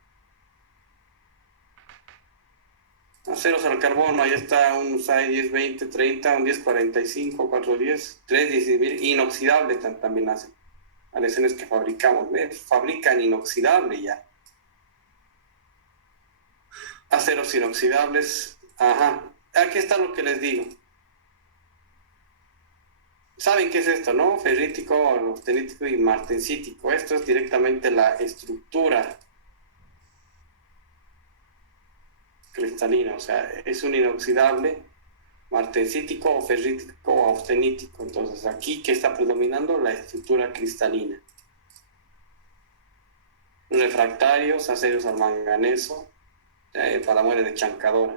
Aceros al carbono, ahí está un SAI 1020, 30, un 1045, 410, 310, inoxidable también hacen. Aleaciones que fabricamos, fabrican inoxidable ya. Aceros inoxidables, ajá. Aquí está lo que les digo. ¿Saben qué es esto, no? Ferrítico, austenítico y martensítico. Esto es directamente la estructura cristalina, o sea, es un inoxidable martensítico o ferrítico o austenítico. Entonces, aquí, ¿qué está predominando? La estructura cristalina. Refractarios, aceros al manganeso, para muelle de chancadora.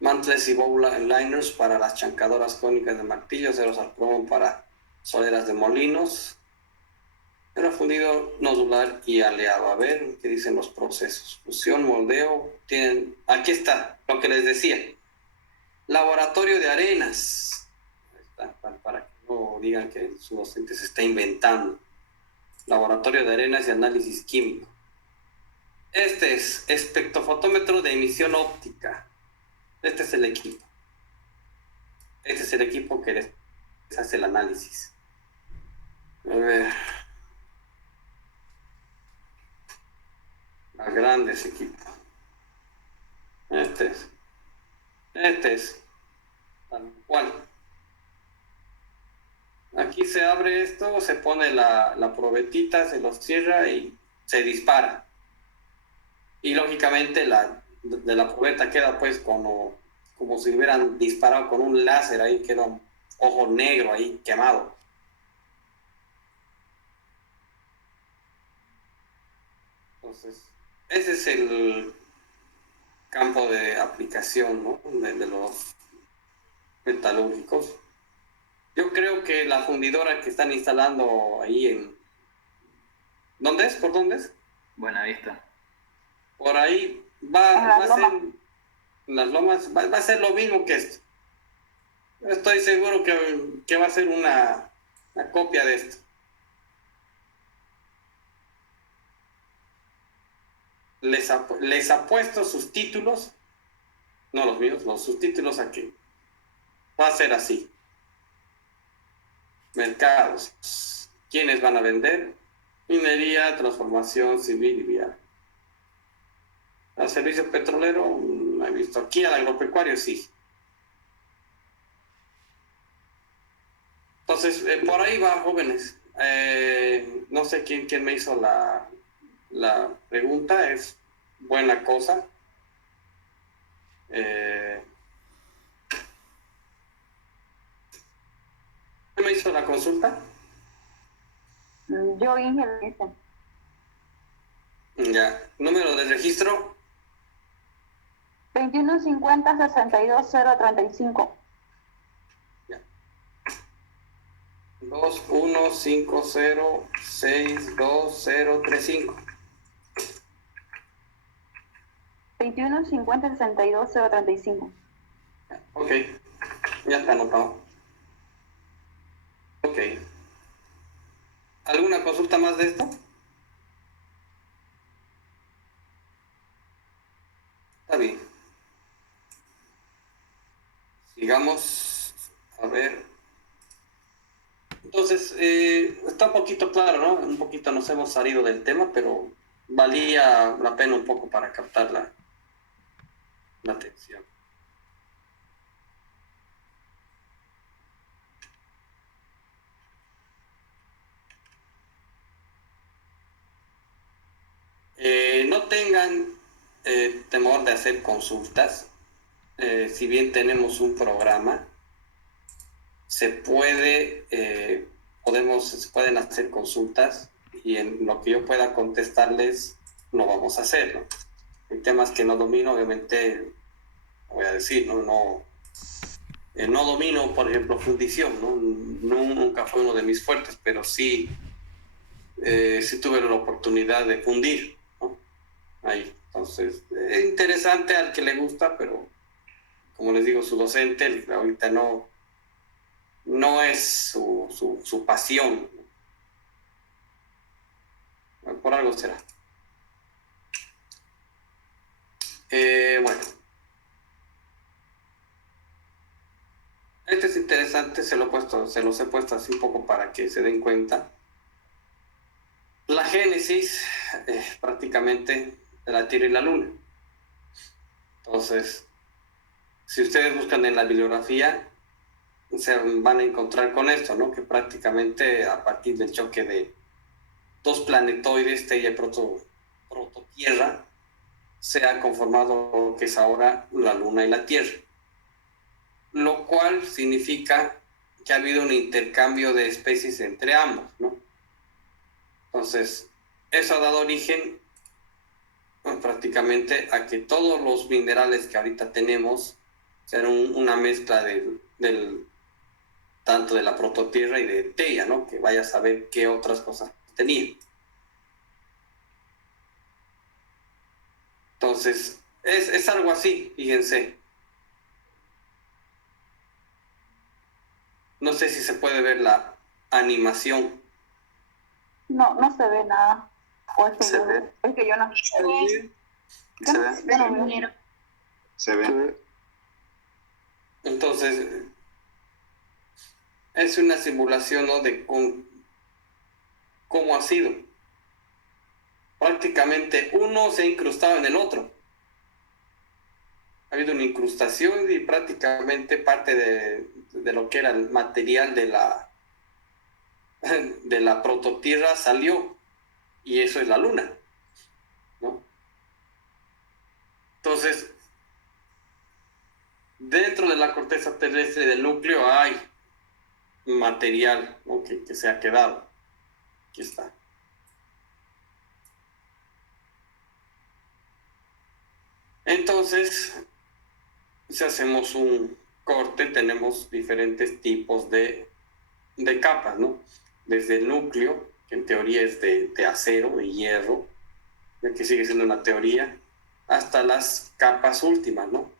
Mantles y bowl liners para las chancadoras cónicas de martillo, ceros al plomo para soleras de molinos, pero fundido nodular y aleado. A ver qué dicen los procesos. Fusión, moldeo, tienen... Aquí está lo que les decía. Laboratorio de arenas. Ahí está, para que no digan que su docente se está inventando. Laboratorio de arenas y análisis químico. Este es espectrofotómetro de emisión óptica. Este es el equipo. Este es el equipo que les hace el análisis. A ver. A grandes equipos. Este es. Tal cual. Aquí se abre esto, se pone la probetita, se los cierra y se dispara. Y lógicamente de la probeta queda pues como si hubieran disparado con un láser, ahí queda un ojo negro ahí quemado. Entonces, ese es el campo de aplicación, ¿no? de los metalúrgicos. Yo creo que la fundidora que están instalando ahí en... ¿Dónde es? ¿Por dónde es? Buenavista. Por ahí va a ser... Las lomas va a ser lo mismo que esto. Estoy seguro que va a ser una copia de esto. Les apuesto sus títulos, no los míos, los subtítulos aquí. Va a ser así. Mercados. ¿Quiénes van a vender? Minería, transformación civil y vial. Al servicio petrolero, no he visto. Aquí al agropecuario, sí. Entonces, por ahí va, jóvenes. No sé quién me hizo la pregunta, es buena cosa. ¿Quién me hizo la consulta? Yo, Ingel, dice. Ya, número de registro. 2150-62035. 2150-62035. 2150-62035. Ok, ya está anotado. Ok. ¿Alguna consulta más de esto? Está bien. Sigamos. A ver. Entonces, está un poquito claro, ¿no? Un poquito nos hemos salido del tema, pero valía la pena un poco para captar la atención. No tengan temor de hacer consultas. Si bien tenemos un programa, se pueden hacer consultas y en lo que yo pueda contestarles lo vamos a hacer, ¿no? Hay temas que no domino, obviamente, voy a decir, no domino, por ejemplo, fundición, ¿no? Nunca fue uno de mis fuertes, pero sí tuve la oportunidad de fundir, ¿no? Ahí, entonces, es interesante al que le gusta, pero como les digo, su docente ahorita no es su pasión. Por algo será. Bueno. Este es interesante, se los he puesto así un poco para que se den cuenta. La génesis, prácticamente, de la Tierra y la Luna. Entonces, si ustedes buscan en la bibliografía, se van a encontrar con esto, ¿no? Que prácticamente a partir del choque de dos planetoides, Theia y Prototierra, se ha conformado lo que es ahora la Luna y la Tierra. Lo cual significa que ha habido un intercambio de especies entre ambos, ¿no? Entonces, eso ha dado origen prácticamente a que todos los minerales que ahorita tenemos sean una mezcla tanto de la prototierra y de Teia, ¿no? Que vaya a saber qué otras cosas tenía. Entonces, es algo así, fíjense. No sé si se puede ver la animación. No, no se ve nada. O es que Se yo, ve. es que yo no. Se ve. Yo no veo. Se ve. Entonces, es una simulación, ¿no? De cómo ha sido. Prácticamente uno se ha incrustado en el otro. Ha habido una incrustación y prácticamente parte de lo que era el material de la prototierra salió. Y eso es la luna, ¿no? Entonces, dentro de la corteza terrestre del núcleo hay material, ¿no? que se ha quedado. Aquí está. Entonces, si hacemos un corte, tenemos diferentes tipos de capas, ¿no? Desde el núcleo, que en teoría es de acero, de hierro, ya que sigue siendo una teoría, hasta las capas últimas, ¿no?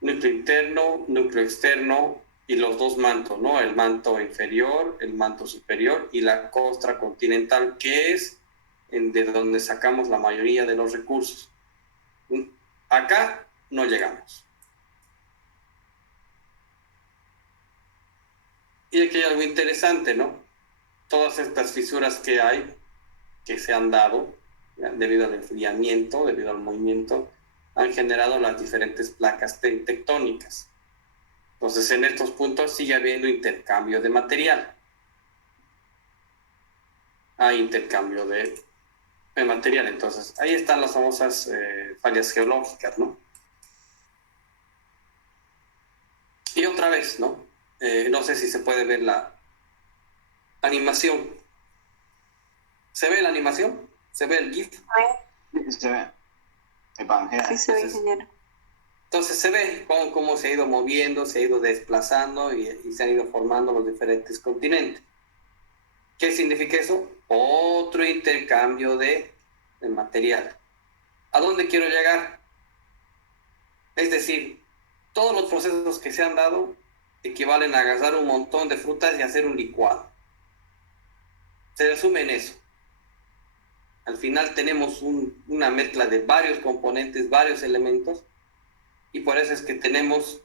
Núcleo interno, núcleo externo y los dos mantos, ¿no? El manto inferior, el manto superior y la costra continental, que es de donde sacamos la mayoría de los recursos. Acá no llegamos. Y aquí hay algo interesante, ¿no? Todas estas fisuras que hay, que se han dado, ¿ya? Debido al enfriamiento, debido al movimiento, han generado las diferentes placas tectónicas. Entonces, en estos puntos sigue habiendo intercambio de material. Hay intercambio de material. Entonces, ahí están las famosas fallas geológicas, ¿no? Y otra vez, ¿no? No sé si se puede ver la animación. ¿Se ve la animación? ¿Se ve el GIF? Se ve. Sí se ve, ingeniero. Entonces se ve cómo se ha ido moviendo, se ha ido desplazando y se han ido formando los diferentes continentes. ¿Qué significa eso? Otro intercambio de material. ¿A dónde quiero llegar? Es decir, todos los procesos que se han dado equivalen a agarrar un montón de frutas y hacer un licuado. Se resume en eso. Al final tenemos una mezcla de varios componentes, varios elementos, y por eso es que tenemos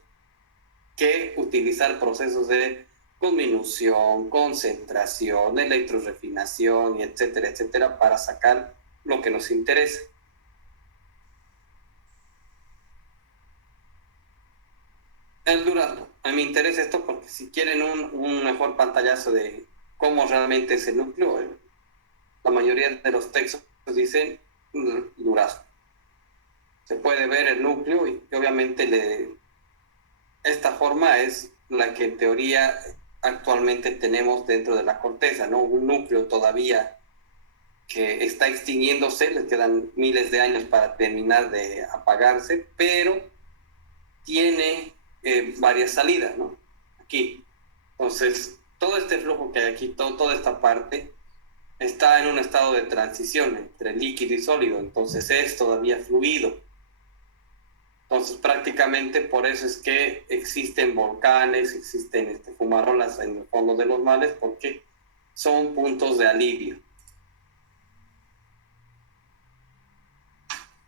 que utilizar procesos de conminución, concentración, electrorefinación, y etcétera, etcétera, para sacar lo que nos interesa. El durazno. A mí me interesa esto porque si quieren un mejor pantallazo de cómo realmente es el núcleo, la mayoría de los textos dicen durazno. Se puede ver el núcleo y obviamente esta forma es la que en teoría actualmente tenemos dentro de la corteza, ¿no? Un núcleo todavía que está extinguiéndose, les quedan miles de años para terminar de apagarse, pero tiene varias salidas, ¿no? Aquí. Entonces, todo este flujo que hay aquí, toda esta parte, está en un estado de transición entre líquido y sólido, entonces es todavía fluido. Entonces, prácticamente por eso es que existen volcanes, existen fumarolas en el fondo de los mares, porque son puntos de alivio.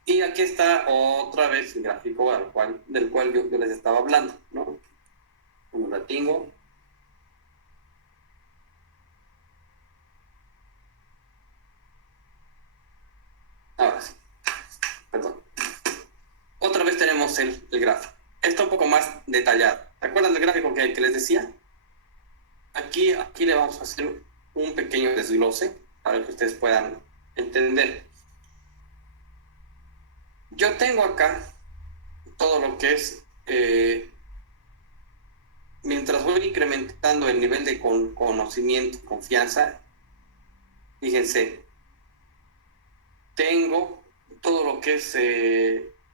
Y aquí está otra vez el gráfico del cual yo les estaba hablando, ¿no? Como la tengo. Ahora sí. Perdón. Otra vez tenemos el gráfico. Esto un poco más detallado. ¿Recuerdan el gráfico que les decía? Aquí le vamos a hacer un pequeño desglose para que ustedes puedan entender. Yo tengo acá todo lo que es, mientras voy incrementando el nivel de conocimiento, confianza, fíjense, tengo todo lo que es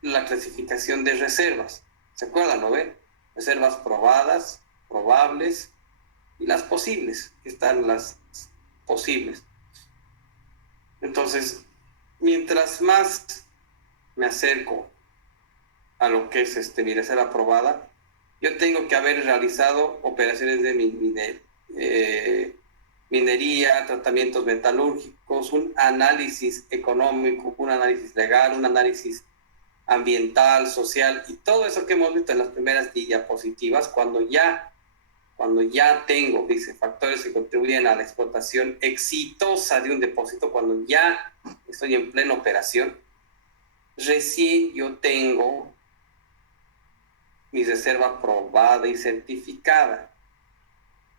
la clasificación de reservas. ¿Se acuerdan, no ve? Reservas probadas, probables y las posibles. Están las posibles. Entonces, mientras más me acerco a lo que es mi reserva probada, yo tengo que haber realizado operaciones de minería, tratamientos metalúrgicos, un análisis económico, un análisis legal, un análisis ambiental, social, y todo eso que hemos visto en las primeras diapositivas, cuando ya tengo, dice, factores que contribuyen a la explotación exitosa de un depósito, cuando ya estoy en plena operación, recién yo tengo mi reserva probada y certificada.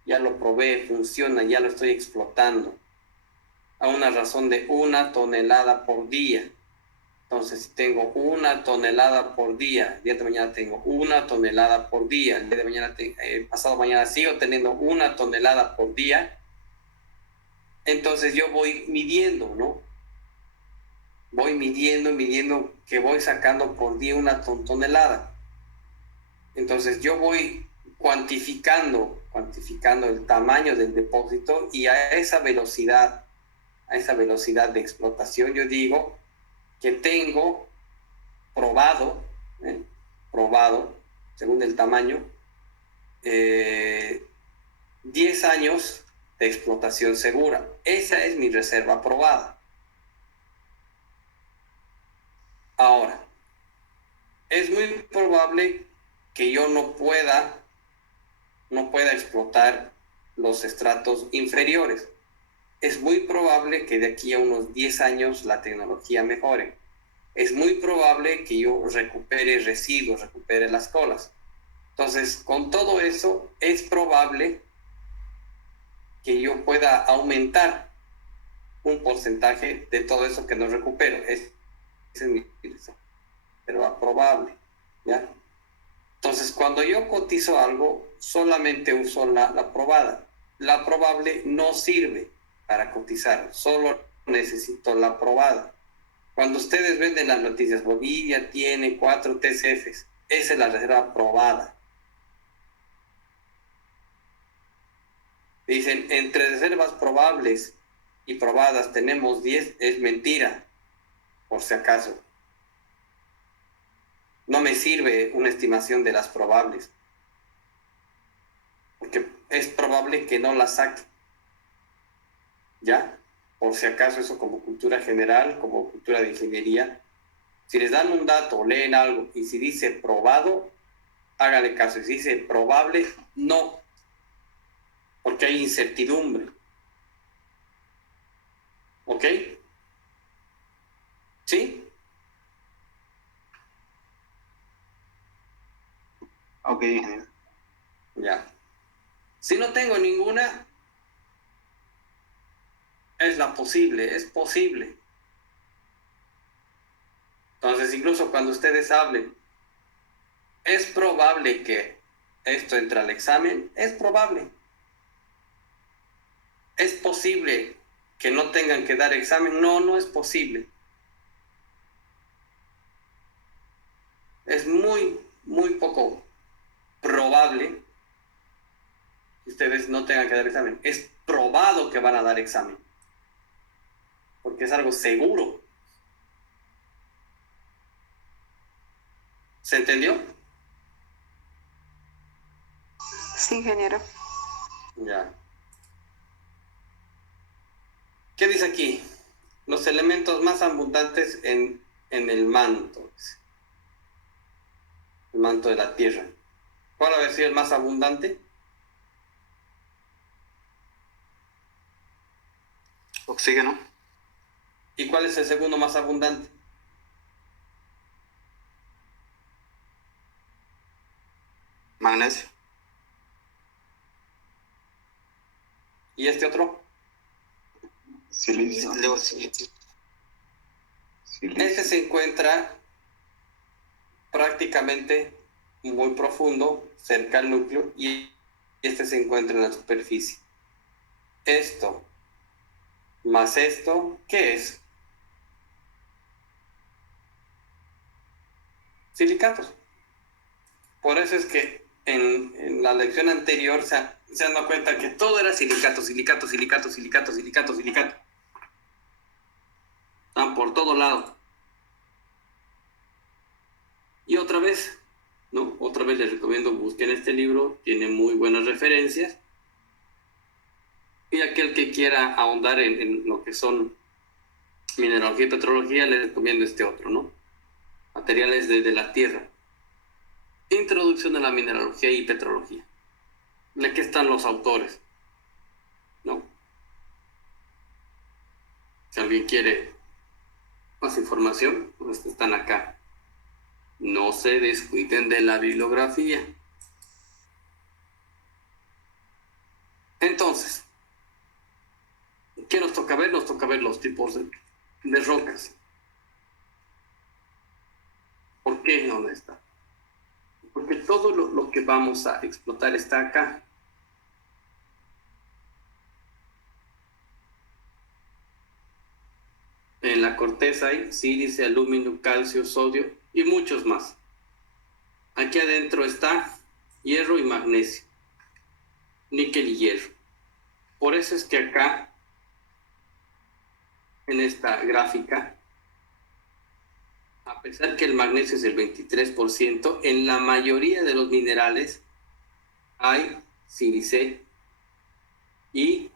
Ya lo probé, funciona, ya lo estoy explotando a una razón de 1 tonelada por día. Entonces, si tengo 1 tonelada por día, el día de mañana tengo 1 tonelada por día, el día de mañana, pasado mañana sigo teniendo 1 tonelada por día, entonces yo voy midiendo, ¿no? Voy midiendo que voy sacando por día 1 tonelada. Entonces yo voy cuantificando el tamaño del depósito, y a esa velocidad de explotación yo digo que tengo probado, según el tamaño, 10 años de explotación segura. Esa es mi reserva probada. Ahora, es muy probable que yo no pueda explotar los estratos inferiores. Es muy probable que de aquí a unos 10 años la tecnología mejore. Es muy probable que yo recupere residuos, recupere las colas. Entonces, con todo eso, es probable que yo pueda aumentar un porcentaje de todo eso que no recupero. Ese es mi pero probable, ¿ya? Entonces, cuando yo cotizo algo, solamente uso la probada. La probable no sirve para cotizar, solo necesito la probada. Cuando ustedes ven en las noticias, Bolivia tiene 4 TCFs, esa es la reserva probada. Dicen, entre reservas probables y probadas tenemos 10, es mentira, por si acaso. No me sirve una estimación de las probables, porque es probable que no las saque. ¿Ya? Por si acaso, eso como cultura general, como cultura de ingeniería. Si les dan un dato, leen algo, y si dice probado, hágale caso. Y si dice probable, no, porque hay incertidumbre. ¿Ok? ¿Sí? Ok, ingeniero. Ya. Si no tengo ninguna, es posible. Entonces, incluso cuando ustedes hablen, es probable que esto entre al examen, es probable. ¿Es posible que no tengan que dar examen? No, no es posible. Es muy, muy poco probable que ustedes no tengan que dar examen. Es probado que van a dar examen, porque es algo seguro. ¿Se entendió? Sí, ingeniero. Ya. ¿Qué dice aquí? Los elementos más abundantes en el manto. El manto de la Tierra. ¿Cuál va a decir el más abundante? Oxígeno. ¿Y cuál es el segundo más abundante? Magnesio. ¿Y este otro? Silicio. Este se encuentra prácticamente muy profundo, cerca al núcleo, y este se encuentra en la superficie. Esto más esto, ¿qué es? silicatos. Por eso es que en la lección anterior se han dado cuenta que todo era silicato, silicato, silicato, silicato, silicato, silicato. Están por todo lado. Y otra vez, ¿no? Otra vez les recomiendo, busquen este libro, tiene muy buenas referencias. Y aquel que quiera ahondar en lo que son mineralogía y petrología, les recomiendo este otro, ¿no? Materiales de la tierra. Introducción a la mineralogía y petrología. Aquí están los autores, ¿no? Si alguien quiere más información, pues están acá. No se descuiden de la bibliografía. Entonces, ¿qué nos toca ver? Nos toca ver los tipos de rocas. ¿Por qué? ¿Dónde está? Porque todo lo que vamos a explotar está acá. En la corteza hay sílice, aluminio, calcio, sodio y muchos más. Aquí adentro está hierro y magnesio, níquel y hierro. Por eso es que acá, en esta gráfica, a pesar que el magnesio es el 23%, en la mayoría de los minerales hay sílice y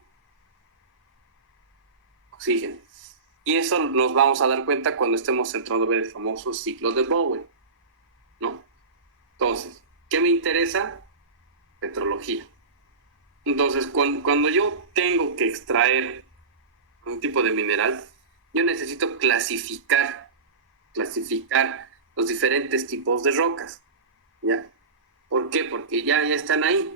oxígeno. Y eso nos vamos a dar cuenta cuando estemos entrando a ver el famoso ciclo de Bowen, ¿no? Entonces, ¿qué me interesa? Petrología. Entonces, cuando yo tengo que extraer un tipo de mineral, yo necesito clasificar los diferentes tipos de rocas, ¿ya? ¿Por qué? Porque ya están ahí.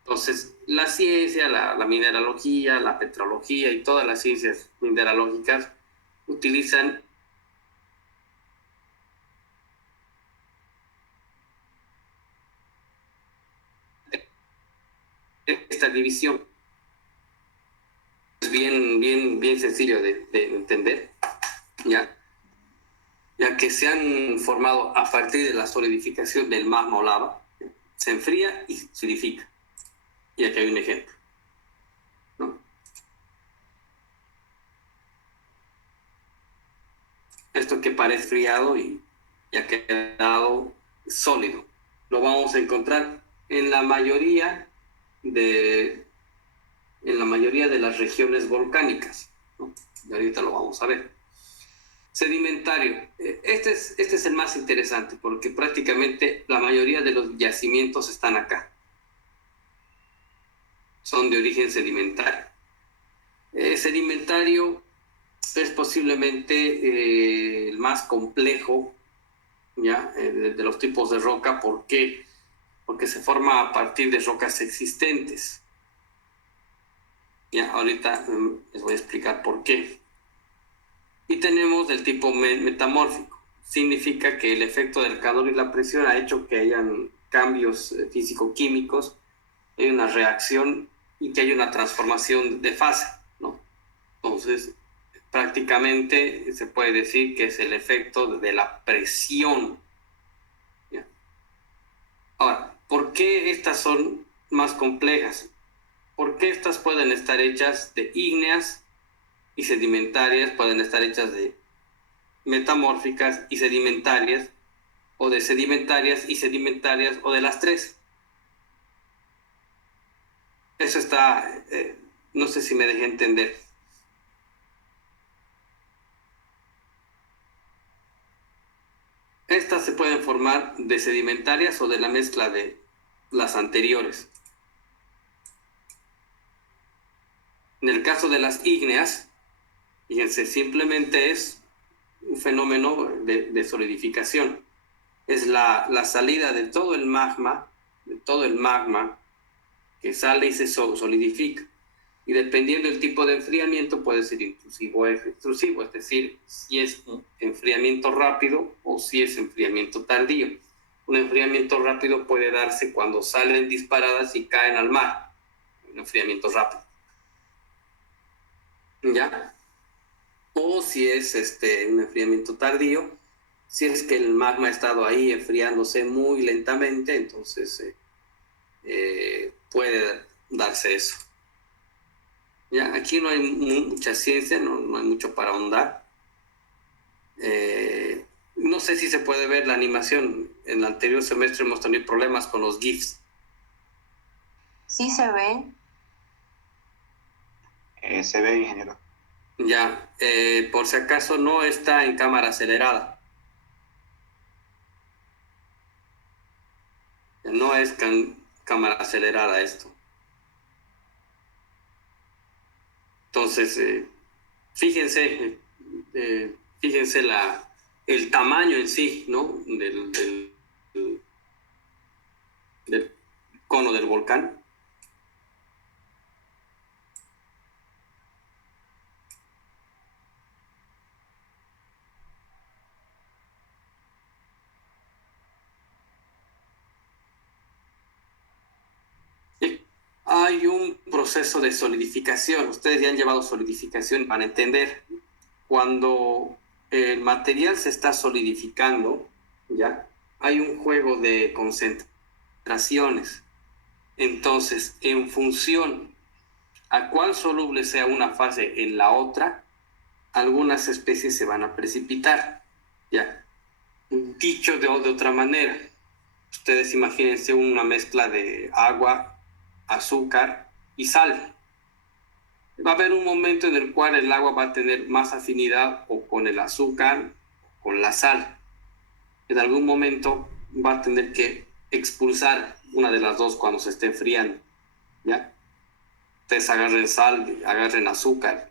Entonces, la ciencia, la mineralogía, la petrología y todas las ciencias mineralógicas utilizan esta división. Es bien sencillo de entender, ¿ya? Ya que se han formado a partir de la solidificación del magma o lava, se enfría y solidifica. Y aquí hay un ejemplo, ¿no? Esto que parece enfriado y ha quedado sólido, lo vamos a encontrar en la mayoría de las regiones volcánicas, ¿no? Y ahorita lo vamos a ver. Sedimentario. Este es el más interesante porque prácticamente la mayoría de los yacimientos están acá. Son de origen sedimentario. Sedimentario es posiblemente el más complejo, ¿ya? De los tipos de roca. ¿Por qué? Porque se forma a partir de rocas existentes. Ya, ahorita les voy a explicar por qué. Y tenemos el tipo metamórfico. Significa que el efecto del calor y la presión ha hecho que hayan cambios físico-químicos, hay una reacción y que hay una transformación de fase, ¿no? Entonces, prácticamente se puede decir que es el efecto de la presión. ¿Ya? Ahora, ¿por qué estas son más complejas? Porque estas pueden estar hechas de ígneas y sedimentarias, pueden estar hechas de metamórficas y sedimentarias, o de sedimentarias y sedimentarias, o de las tres. Eso está, no sé si me dejé entender. Estas se pueden formar de sedimentarias o de la mezcla de las anteriores. En el caso de las ígneas, fíjense, simplemente es un fenómeno de solidificación. Es la salida de todo el magma que sale y se solidifica. Y dependiendo del tipo de enfriamiento puede ser intrusivo o extrusivo, es decir, si es un enfriamiento rápido o si es enfriamiento tardío. Un enfriamiento rápido puede darse cuando salen disparadas y caen al mar. Un enfriamiento rápido. ¿Ya? O si es un enfriamiento tardío, Si es que el magma ha estado ahí enfriándose muy lentamente, entonces puede darse eso. Ya, aquí no hay mucha ciencia, no hay mucho para ahondar. No sé si se puede ver la animación. En el anterior semestre hemos tenido problemas con los GIFs. Sí se ve. Se ve, ingeniero. Ya, por si acaso no está en cámara acelerada. No es cámara acelerada esto. Entonces, fíjense el tamaño en sí, ¿no? Del cono del volcán. Hay un proceso de solidificación. Ustedes ya han llevado solidificación para entender. Cuando el material se está solidificando, ¿ya? Hay un juego de concentraciones. Entonces, en función a cuál soluble sea una fase en la otra, algunas especies se van a precipitar, ¿ya? Dicho de otra manera, ustedes imagínense una mezcla de agua, azúcar y sal. Va a haber un momento en el cual el agua va a tener más afinidad o con el azúcar o con la sal. En algún momento va a tener que expulsar una de las dos cuando se esté enfriando, ¿ya? Ustedes agarren sal, agarren azúcar,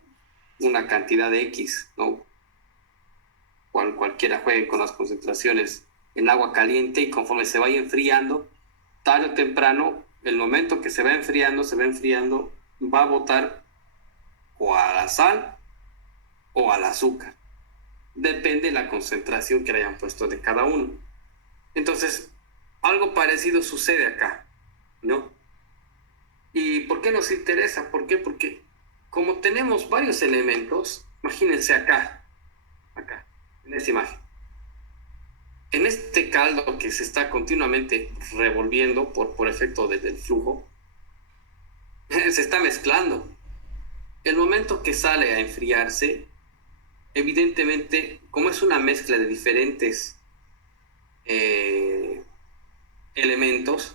una cantidad de X, ¿no? Cualquiera juegue con las concentraciones en agua caliente y conforme se vaya enfriando, tarde o temprano, el momento que se va enfriando, va a botar o a la sal o al azúcar. Depende de la concentración que le hayan puesto de cada uno. Entonces, algo parecido sucede acá, ¿no? ¿Y por qué nos interesa? ¿Por qué? Porque como tenemos varios elementos, imagínense acá, en esta imagen. En este caldo que se está continuamente revolviendo por efecto del flujo, se está mezclando. El momento que sale a enfriarse, evidentemente, como es una mezcla de diferentes elementos,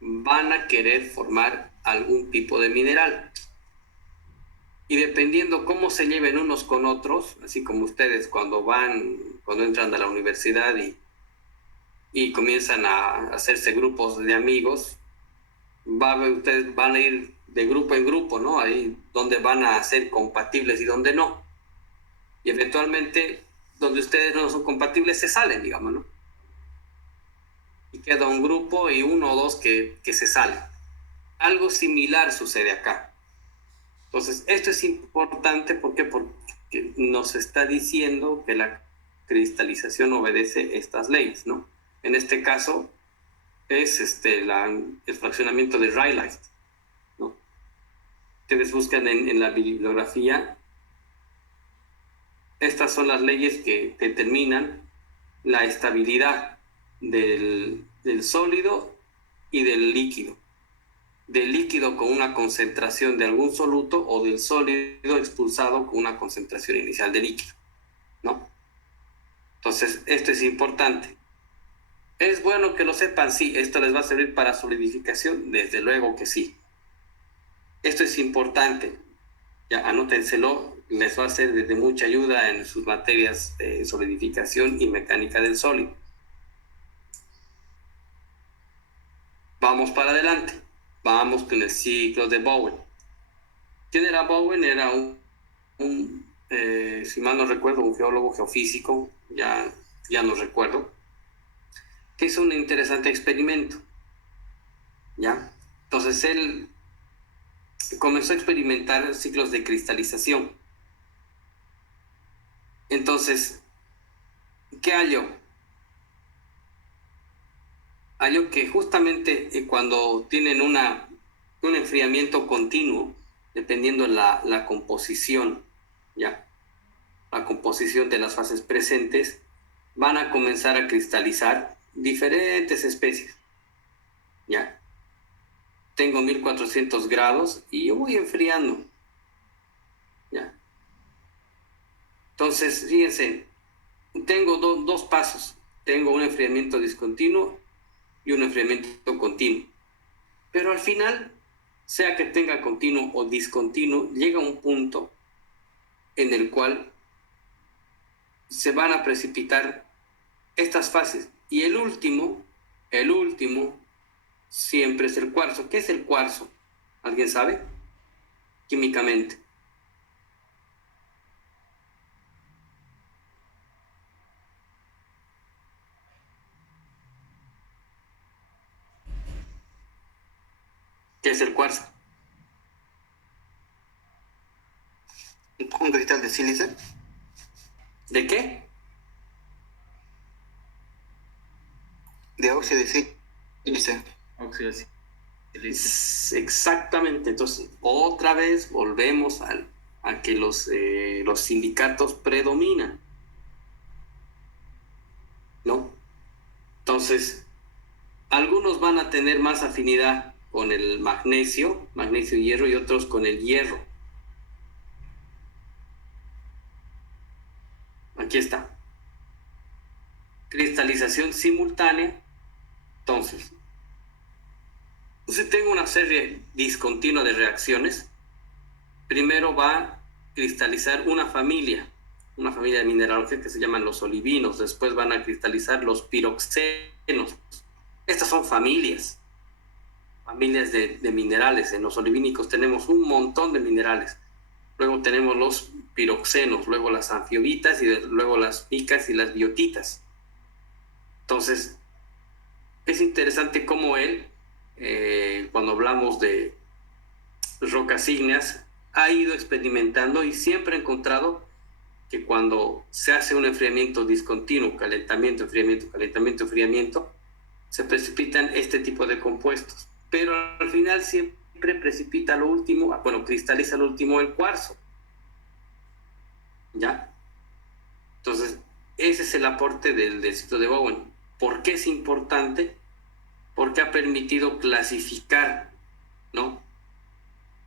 van a querer formar algún tipo de mineral. Y dependiendo cómo se lleven unos con otros, así como ustedes cuando entran a la universidad y comienzan a hacerse grupos de amigos, ustedes van a ir de grupo en grupo, ¿no? Ahí donde van a ser compatibles y donde no. Y eventualmente, donde ustedes no son compatibles, se salen, digamos, ¿no? Y queda un grupo y uno o dos que se salen. Algo similar sucede acá. Entonces, esto es importante, ¿por qué? Porque nos está diciendo que la cristalización obedece estas leyes, ¿no? En este caso, es el fraccionamiento de Rayleigh, ¿no? Ustedes buscan en la bibliografía, estas son las leyes que determinan la estabilidad del sólido y del líquido con una concentración de algún soluto o del sólido expulsado con una concentración inicial de líquido, ¿no? Entonces, esto es importante. ¿Es bueno que lo sepan? Sí. ¿Esto les va a servir para solidificación? Desde luego que sí. Esto es importante. Ya, anótenselo. Les va a ser de mucha ayuda en sus materias de solidificación y mecánica del sólido. Vamos para adelante. Vamos con el ciclo de Bowen. ¿Quién era Bowen? Era si mal no recuerdo, un geólogo geofísico, ya no recuerdo, que hizo un interesante experimento, ¿ya? Entonces él comenzó a experimentar ciclos de cristalización. Entonces, ¿qué halló? Halló que justamente cuando tienen un enfriamiento continuo, dependiendo la composición, ¿ya? La composición de las fases presentes, van a comenzar a cristalizar diferentes especies. ¿Ya? Tengo 1400 grados y yo voy enfriando. ¿Ya? Entonces, fíjense, tengo dos pasos. Tengo un enfriamiento discontinuo y un enfriamiento continuo. Pero al final, sea que tenga continuo o discontinuo, llega un punto en el cual se van a precipitar estas fases. Y el último, siempre es el cuarzo. ¿Qué es el cuarzo? ¿Alguien sabe? Químicamente. ¿Qué es el cuarzo? Un cristal de sílice. ¿De qué? De óxido de sílice. Óxido de sílice. Exactamente. Entonces, otra vez volvemos a que los sindicatos predominan, ¿no? Entonces, algunos van a tener más afinidad con el magnesio y hierro, y otros con el hierro. Aquí está. Cristalización simultánea. Entonces, si tengo una serie discontinua de reacciones, primero va a cristalizar una familia de mineralogía que se llaman los olivinos. Después van a cristalizar los piroxenos. Estas son familias de minerales. En los olivínicos tenemos un montón de minerales. Luego tenemos los piroxenos, luego las anfiobitas y luego las micas y las biotitas. Entonces, es interesante cómo él, cuando hablamos de rocas ígneas, ha ido experimentando y siempre ha encontrado que cuando se hace un enfriamiento discontinuo, calentamiento, enfriamiento, se precipitan este tipo de compuestos. Pero al final siempre precipita lo último, cristaliza lo último el cuarzo. ¿Ya? Entonces, ese es el aporte del ciclo de Bowen. ¿Por qué es importante? Porque ha permitido clasificar, ¿no?,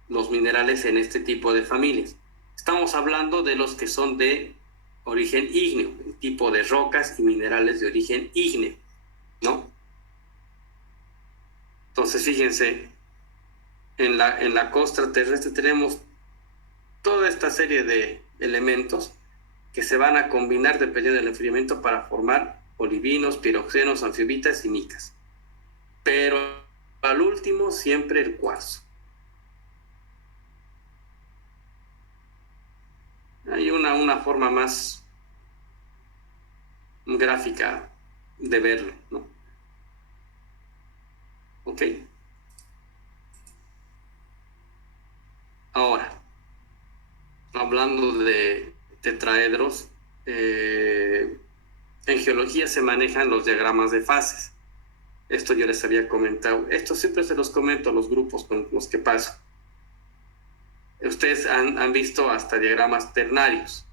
los minerales en este tipo de familias. Estamos hablando de los que son de origen ígneo, el tipo de rocas y minerales de origen ígneo, ¿no? Entonces, fíjense, en la costra terrestre tenemos toda esta serie de elementos que se van a combinar dependiendo del enfriamiento para formar olivinos, piroxenos, anfiobitas y micas. Pero al último siempre el cuarzo. Hay una forma más gráfica de verlo, ¿no? Ok. Ahora, hablando de tetraedros, en geología se manejan los diagramas de fases. Esto yo les había comentado. Esto siempre se los comento a los grupos con los que paso. Ustedes han visto hasta diagramas ternarios.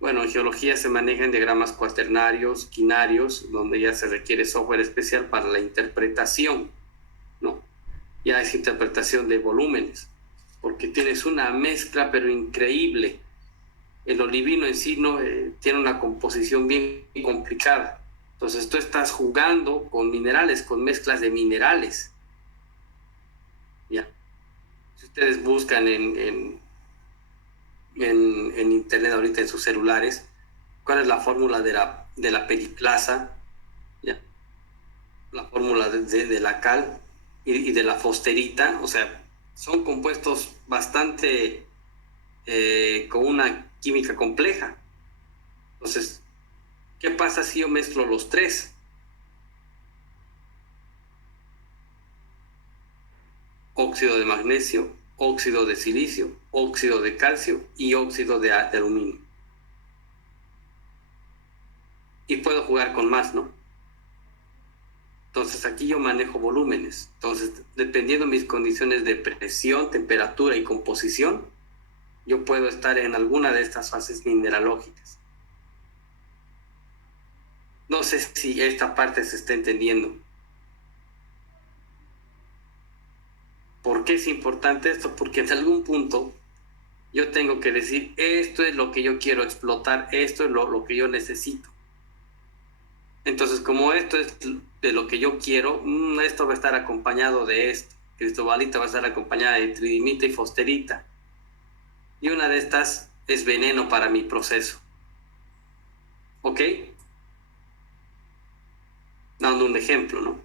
Bueno, en geología se manejan diagramas cuaternarios, quinarios, donde ya se requiere software especial para la interpretación, ¿no? Ya es interpretación de volúmenes, porque tienes una mezcla pero increíble. El olivino en sí no tiene una composición bien complicada. Entonces tú estás jugando con minerales, con mezclas de minerales. Ya. Si ustedes buscan en internet ahorita en sus celulares, ¿cuál es la fórmula de la periclasa? ¿Ya? La fórmula de la cal y de la fosterita. O sea, son compuestos bastante con una química compleja. Entonces, ¿qué pasa si yo mezclo los tres? Óxido de magnesio, óxido de silicio, óxido de calcio y óxido de aluminio. Y puedo jugar con más, ¿no? Entonces aquí yo manejo volúmenes. Entonces, dependiendo de mis condiciones de presión, temperatura y composición, yo puedo estar en alguna de estas fases mineralógicas. No sé si esta parte se está entendiendo. ¿Por qué es importante esto? Porque en algún punto yo tengo que decir, esto es lo que yo quiero explotar, esto es lo que yo necesito. Entonces, como esto es de lo que yo quiero, esto va a estar acompañado de esto. Cristobalita va a estar acompañada de tridimita y fosterita. Y una de estas es veneno para mi proceso. ¿Ok? Dando un ejemplo, ¿no?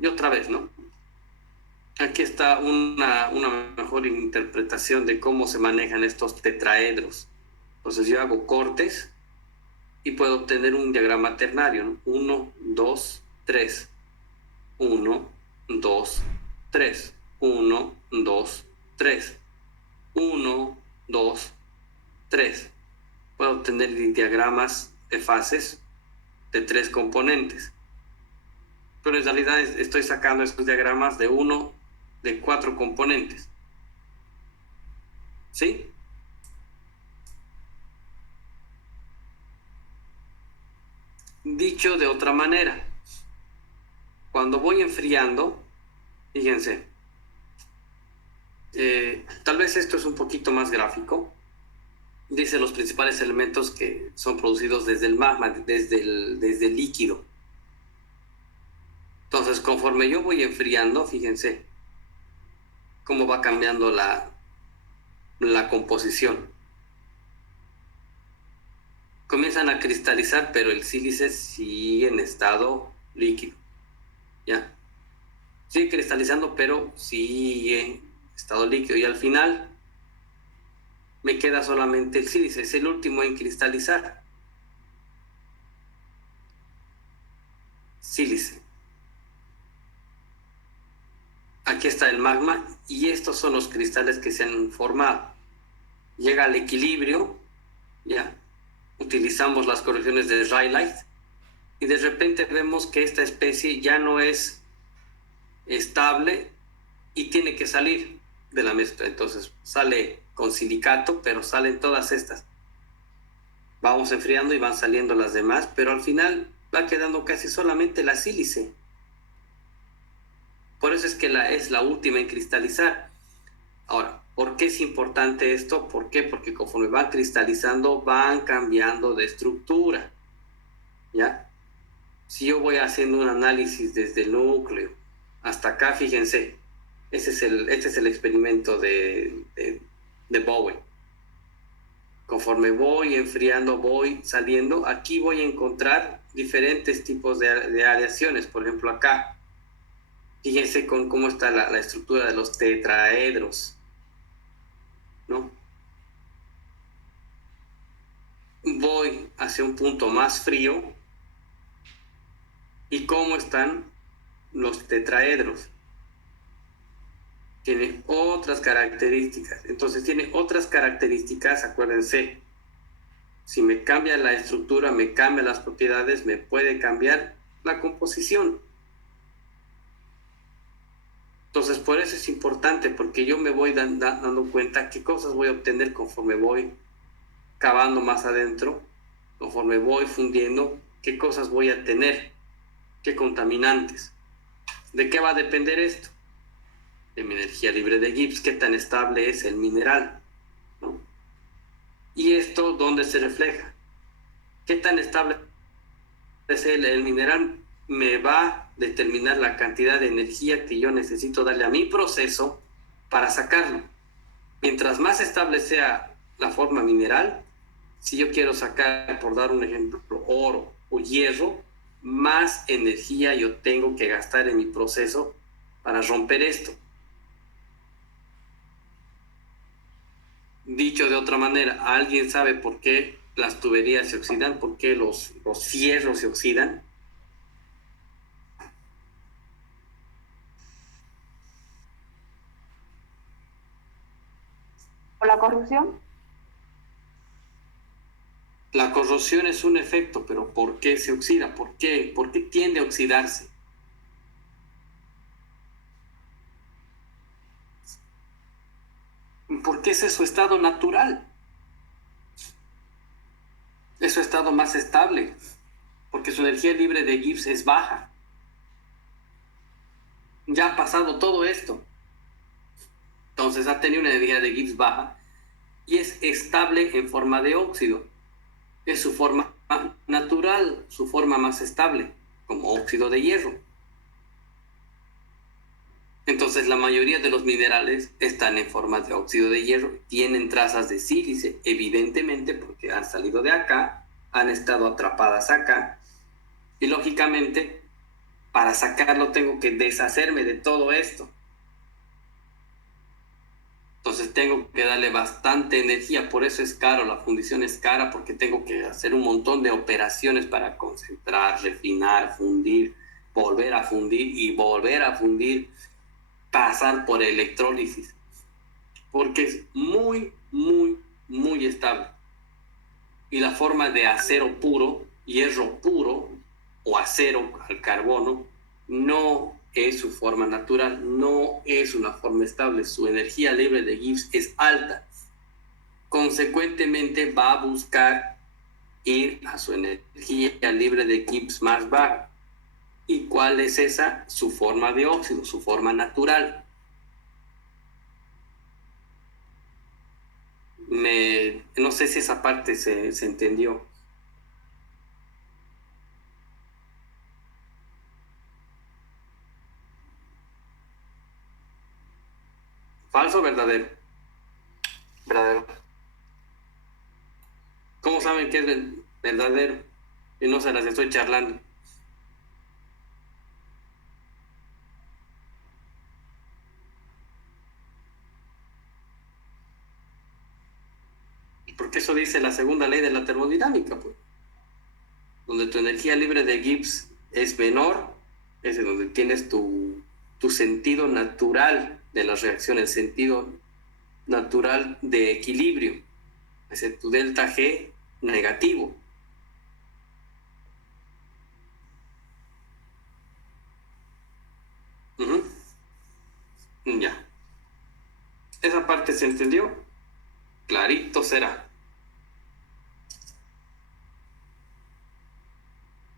Y otra vez, ¿no? Aquí está una mejor interpretación de cómo se manejan estos tetraedros. Entonces yo hago cortes y puedo obtener un diagrama ternario, ¿no? 1, 2, 3. 1, 2, 3. 1, 2, 3. 1, 2, 3. Puedo obtener diagramas de fases de 3 componentes. Pero en realidad estoy sacando estos diagramas de 4 componentes. ¿Sí? Dicho de otra manera, cuando voy enfriando, fíjense, tal vez esto es un poquito más gráfico. Dice los principales elementos que son producidos desde el magma, desde el líquido. Entonces, conforme yo voy enfriando, fíjense cómo va cambiando la composición. Comienzan a cristalizar, pero el sílice sigue en estado líquido. ¿Ya? Sigue cristalizando, pero sigue en estado líquido. Y al final me queda solamente el sílice. Es el último en cristalizar. Sílice. Aquí está el magma y estos son los cristales que se han formado. Llega al equilibrio, ¿ya? Utilizamos las correcciones de Rayleigh y de repente vemos que esta especie ya no es estable y tiene que salir de la mezcla. Entonces sale con silicato, pero salen todas estas. Vamos enfriando y van saliendo las demás, pero al final va quedando casi solamente la sílice. Por eso es que es la última en cristalizar. Ahora, ¿por qué es importante esto? ¿Por qué? Porque conforme van cristalizando, van cambiando de estructura. ¿Ya? Si yo voy haciendo un análisis desde el núcleo hasta acá, fíjense, este es el experimento de Bowen. Conforme voy enfriando, voy saliendo, aquí voy a encontrar diferentes tipos de aleaciones. Por ejemplo, acá, fíjense con cómo está la estructura de los tetraedros, ¿no? Voy hacia un punto más frío y cómo están los tetraedros. Tiene otras características. Entonces tiene otras características, acuérdense. Si me cambia la estructura, me cambia las propiedades, me puede cambiar la composición. Entonces por eso es importante, porque yo me voy dando cuenta qué cosas voy a obtener conforme voy cavando más adentro, conforme voy fundiendo, qué cosas voy a tener, qué contaminantes. ¿De qué va a depender esto? De mi energía libre de Gibbs, qué tan estable es el mineral, ¿no? Y esto, ¿dónde se refleja? ¿Qué tan estable es el mineral? Me va a determinar la cantidad de energía que yo necesito darle a mi proceso para sacarlo. Mientras más estable sea la forma mineral, si yo quiero sacar, por dar un ejemplo, oro o hierro, más energía yo tengo que gastar en mi proceso para romper esto. Dicho de otra manera, ¿alguien sabe por qué las tuberías se oxidan? ¿Por qué los fierros se oxidan? ¿Por la corrupción? La corrosión es un efecto, pero ¿por qué se oxida? ¿Por qué tiende a oxidarse? Porque ese es su estado natural. estado más estable, porque su energía libre de Gibbs es baja. Ya ha pasado todo esto. Entonces ha tenido una energía de Gibbs baja y es estable en forma de óxido. Es su forma natural, su forma más estable, como óxido de hierro. Entonces la mayoría de los minerales están en forma de óxido de hierro, tienen trazas de sílice, evidentemente porque han salido de acá, han estado atrapadas acá, y lógicamente para sacarlo tengo que deshacerme de todo esto. Entonces tengo que darle bastante energía, por eso es caro, la fundición es cara, porque tengo que hacer un montón de operaciones para concentrar, refinar, fundir, volver a fundir y volver a fundir, pasar por electrólisis, porque es muy, muy, muy estable. Y la forma de acero puro, hierro puro o acero al carbono, no es su forma natural, no es una forma estable. Su energía libre de Gibbs es alta. Consecuentemente va a buscar ir a su energía libre de Gibbs más baja. ¿Y cuál es esa? Su forma de óxido, su forma natural. No sé si esa parte se entendió. ¿Falso o verdadero? Verdadero. ¿Cómo saben que es verdadero? Y no se las estoy charlando. Porque eso dice la segunda ley de la termodinámica, pues. Donde tu energía libre de Gibbs es menor, es en donde tienes tu sentido natural de la reacción, el sentido natural de equilibrio. Es decir, tu delta G negativo. Uh-huh. Ya. ¿Esa parte se entendió? Clarito será.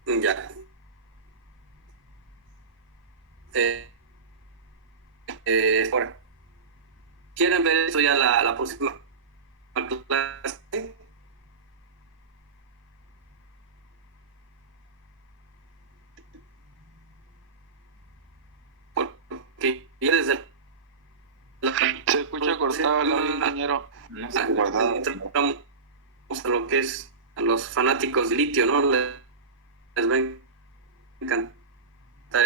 Ya. Ahora, ¿quieren ver esto ya la próxima clase? Porque ya desde Se escucha cortado el audio, ingeniero. No sé. entramos a lo que es a los fanáticos de litio, ¿no? Les va a encantar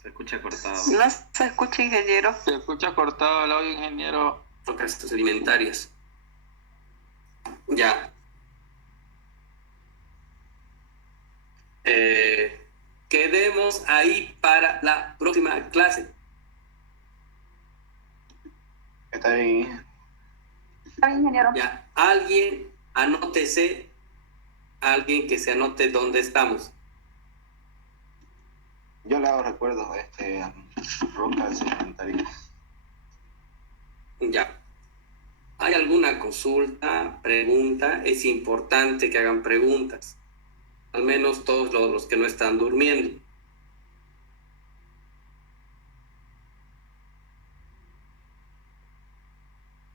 Se escucha cortado. No se escucha, ingeniero. Se escucha cortado el audio, ingeniero. rocas sedimentarias. Ya. Quedemos ahí para la próxima clase. Está bien. Está bien, ingeniero. Ya. Alguien anótese, alguien que se anote dónde estamos. Yo le hago recuerdo, rocas sedimentarias. Ya. ¿Hay alguna consulta, pregunta? Es importante que hagan preguntas. Al menos todos los que no están durmiendo.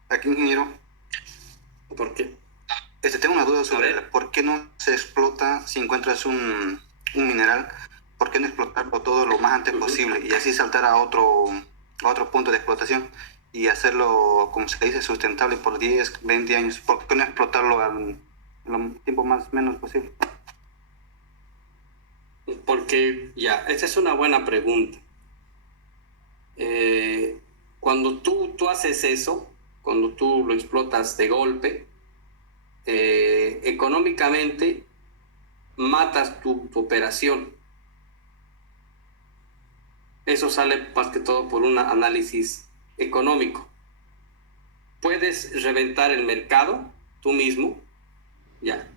Aquí, ingeniero, ¿Por qué? tengo una duda sobre ver. por qué no se explota si encuentras un mineral, por qué no explotarlo todo lo más antes posible y así saltar a otro punto de explotación y hacerlo, como se dice, sustentable por 10, 20 años. ¿Por qué no explotarlo al tiempo más menos posible? Porque, ya, esa es una buena pregunta. Cuando tú haces eso, cuando tú lo explotas de golpe, económicamente matas tu operación. Eso sale más que todo por un análisis económico. Puedes reventar el mercado tú mismo, ya.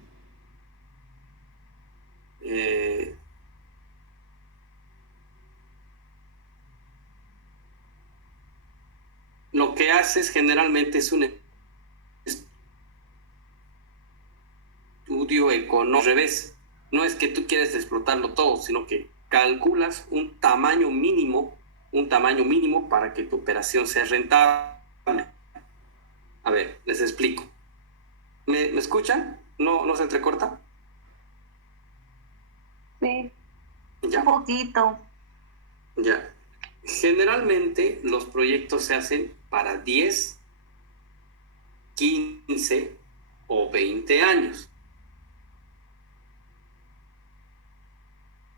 Lo que haces generalmente es un al revés. No es que tú quieres explotarlo todo, sino que calculas un tamaño mínimo para que tu operación sea rentable. A ver, les explico. ¿Me escuchan? ¿No se entrecorta? Sí, Ya. un poquito. Ya. Generalmente los proyectos se hacen para 10, 15 o 20 años.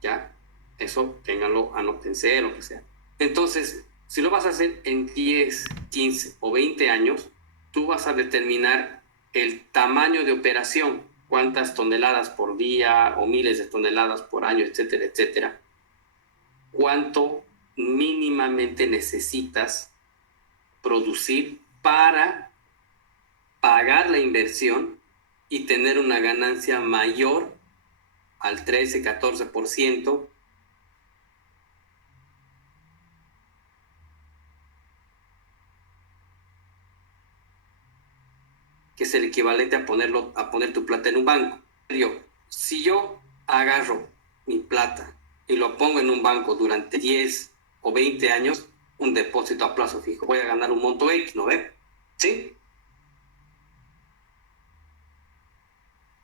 ¿Ya? Eso ténganlo, anótense, lo que sea. Entonces, si lo vas a hacer en 10, 15 o 20 años, tú vas a determinar el tamaño de operación, cuántas toneladas por día o miles de toneladas por año, etcétera, etcétera. Cuánto mínimamente necesitas producir para pagar la inversión y tener una ganancia mayor al 13, 14%, que es el equivalente a poner tu plata en un banco. Si yo agarro mi plata y lo pongo en un banco durante 10 o 20 años, un depósito a plazo fijo, voy a ganar un monto X, ¿no ve? ¿Sí?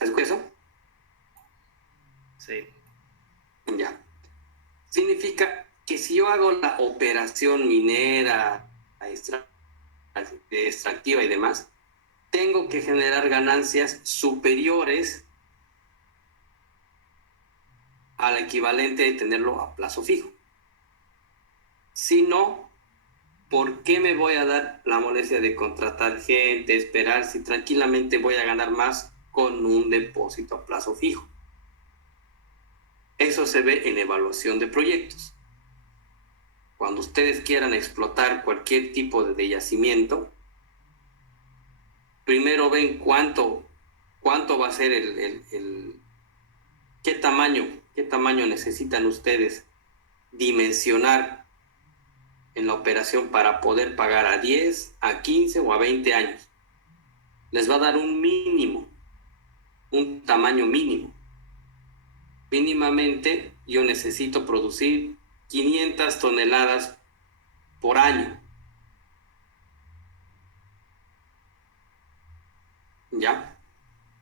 ¿Es eso? Sí. Ya. Significa que si yo hago la operación minera, extractiva y demás, tengo que generar ganancias superiores al equivalente de tenerlo a plazo fijo. Si no, ¿por qué me voy a dar la molestia de contratar gente, esperar, si tranquilamente voy a ganar más con un depósito a plazo fijo? Eso se ve en evaluación de proyectos. Cuando ustedes quieran explotar cualquier tipo de yacimiento, primero ven cuánto va a ser qué tamaño necesitan ustedes dimensionar en la operación para poder pagar a 10, a 15 o a 20 años. Les va a dar un mínimo, un tamaño mínimo. Mínimamente yo necesito producir 500 toneladas por año. ¿Ya?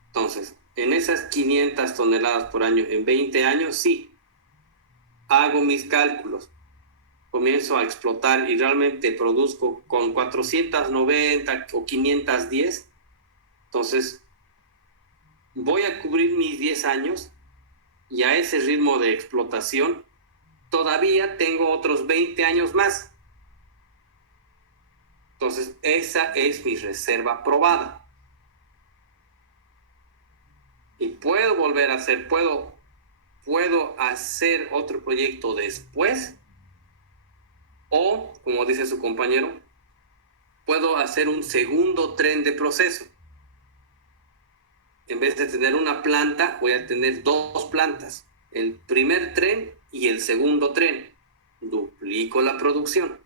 Entonces, en esas 500 toneladas por año, en 20 años, sí, hago mis cálculos, comienzo a explotar y realmente produzco con 490 o 510, entonces voy a cubrir mis 10 años y a ese ritmo de explotación todavía tengo otros 20 años más. Entonces, esa es mi reserva probada. Y puedo volver a hacer, puedo hacer otro proyecto después, o, como dice su compañero, puedo hacer un segundo tren de proceso. En vez de tener una planta, voy a tener 2 plantas. El primer tren y el segundo tren. Duplico la producción.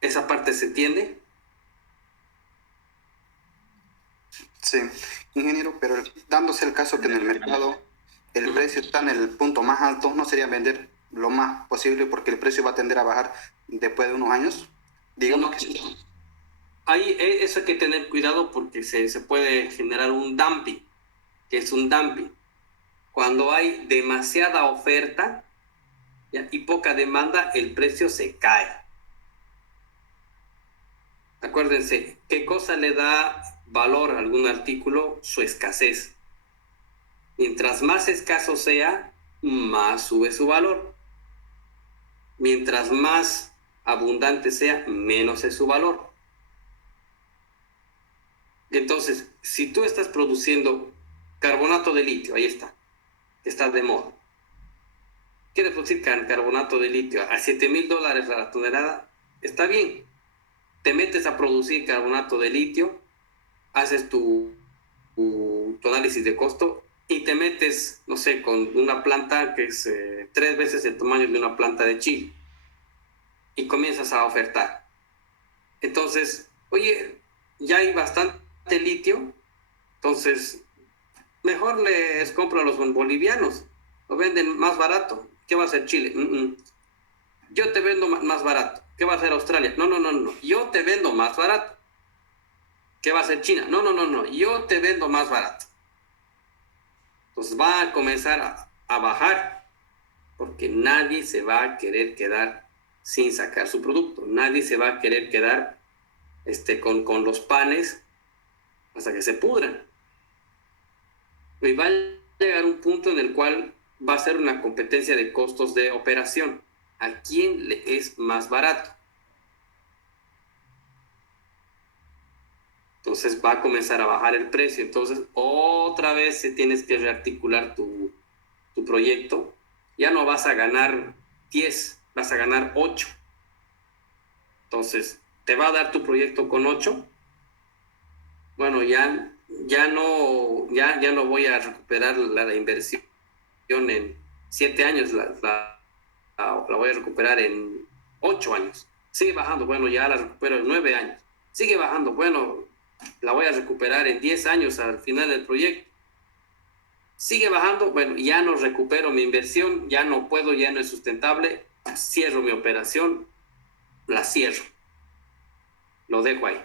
¿Esa parte se entiende? Sí, ingeniero, pero dándose el caso que en el mercado el precio está en el punto más alto, ¿no sería vender lo más posible porque el precio va a tender a bajar después de unos años? Digamos que sí. Ahí eso hay que tener cuidado porque se puede generar un dumping. ¿Qué es un dumping? Cuando hay demasiada oferta, ¿ya?, y poca demanda, el precio se cae. Acuérdense, ¿qué cosa le da valor a algún artículo? Su escasez. Mientras más escaso sea, más sube su valor. Mientras más abundante sea, menos es su valor. Entonces, si tú estás produciendo carbonato de litio, ahí está de moda. Quieres producir carbonato de litio a $7,000 a la tonelada, está bien. Te metes a producir carbonato de litio, haces tu análisis de costo y te metes, no sé, con una planta que es 3 veces el tamaño de una planta de Chile y comienzas a ofertar. Entonces, oye, ya hay bastante litio, entonces mejor les compro a los bolivianos, lo venden más barato. ¿Qué va a hacer Chile? Yo te vendo más barato. ¿Qué va a hacer Australia? No, no, no, no, yo te vendo más barato. ¿Qué va a hacer China? No, no, no, no, yo te vendo más barato. Entonces va a comenzar a bajar, porque nadie se va a querer quedar sin sacar su producto. Nadie se va a querer quedar con los panes hasta que se pudran. Y va a llegar un punto en el cual va a ser una competencia de costos de operación. ¿A quién le es más barato? Entonces va a comenzar a bajar el precio. Entonces otra vez se tienes que rearticular tu proyecto. Ya no vas a ganar 10, vas a ganar 8. Entonces, ¿te va a dar tu proyecto con 8? Bueno, ya no voy a recuperar la inversión en 7 años, la voy a recuperar en 8 años. Sigue bajando, bueno, ya la recupero en 9 años. Sigue bajando, bueno, la voy a recuperar en 10 años al final del proyecto. Sigue bajando, bueno, ya no recupero mi inversión, ya no puedo, ya no es sustentable, cierro mi operación, la cierro. Lo dejo ahí.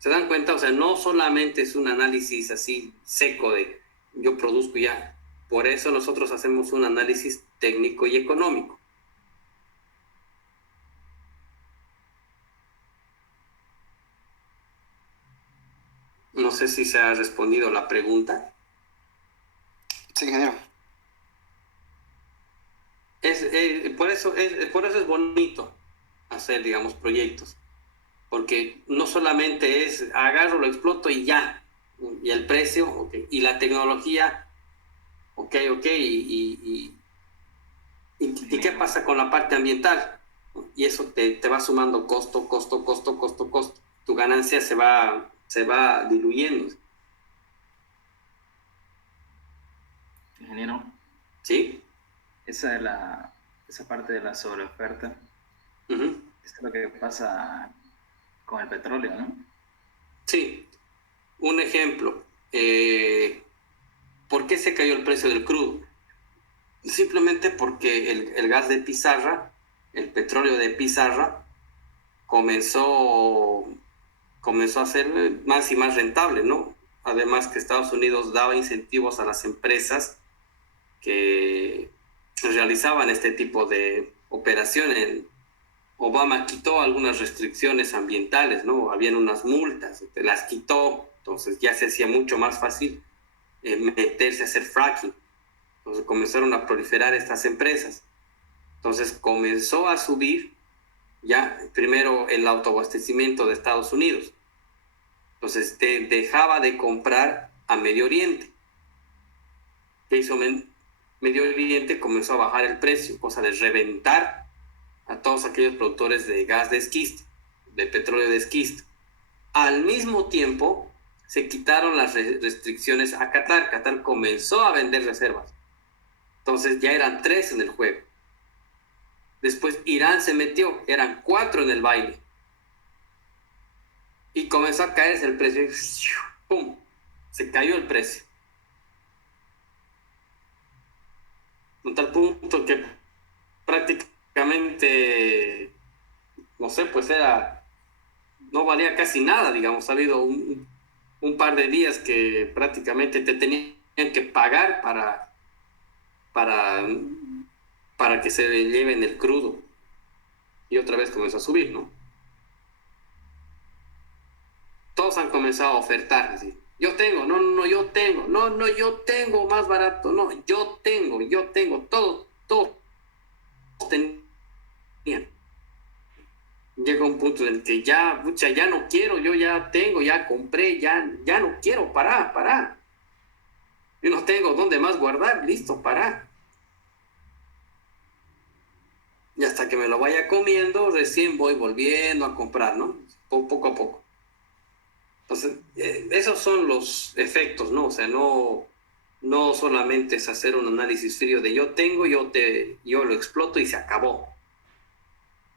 ¿Se dan cuenta? O sea, no solamente es un análisis así seco de yo produzco ya. Por eso nosotros hacemos un análisis técnico y económico. No sé si se ha respondido la pregunta. Sí, ingeniero. Por eso es bonito hacer, digamos, proyectos. Porque no solamente es agarro, lo exploto y ya. Y el precio, okay. Y la tecnología, ok. ¿Y qué pasa con la parte ambiental? Y eso te va sumando costo. Tu ganancia se va diluyendo. Ingeniero. ¿Sí? Esa parte de la sobreoferta, Uh-huh. es lo que pasa con el petróleo, ¿no? Sí. Un ejemplo. ¿Por qué se cayó el precio del crudo? Simplemente porque el gas de pizarra, el petróleo de pizarra, comenzó a ser más y más rentable, ¿no? Además que Estados Unidos daba incentivos a las empresas que realizaban este tipo de operaciones. Obama quitó algunas restricciones ambientales, ¿no? Habían unas multas, las quitó, entonces ya se hacía mucho más fácil meterse a hacer fracking. Entonces comenzaron a proliferar estas empresas. Entonces comenzó a subir ya primero el autoabastecimiento de Estados Unidos. Entonces dejaba de comprar a Medio Oriente. ¿Qué hizo Medio Oriente? Comenzó a bajar el precio, cosa de reventar a todos aquellos productores de gas de esquisto, de petróleo de esquisto. Al mismo tiempo, se quitaron las restricciones a Qatar. Qatar comenzó a vender reservas. Entonces ya eran 3 en el juego. Después Irán se metió, eran 4 en el baile. Y comenzó a caerse el precio. ¡Pum! Se cayó el precio. A tal punto que prácticamente, no sé, pues no valía casi nada, digamos. Ha habido un par de días que prácticamente te tenían que pagar para que se lleven el crudo. Y otra vez comenzó a subir, ¿no? Todos han comenzado a ofertar, así. Yo tengo, no, yo tengo, no, yo tengo más barato, no, yo tengo, todos tenían. Llega un punto en el que ya no quiero, yo ya tengo, ya compré, ya no quiero, pará. Yo no tengo dónde más guardar, listo, pará. Y hasta que me lo vaya comiendo, recién voy volviendo a comprar, ¿no? Poco a poco. Entonces, esos son los efectos, ¿no? O sea, no solamente es hacer un análisis frío de yo tengo, yo lo exploto y se acabó.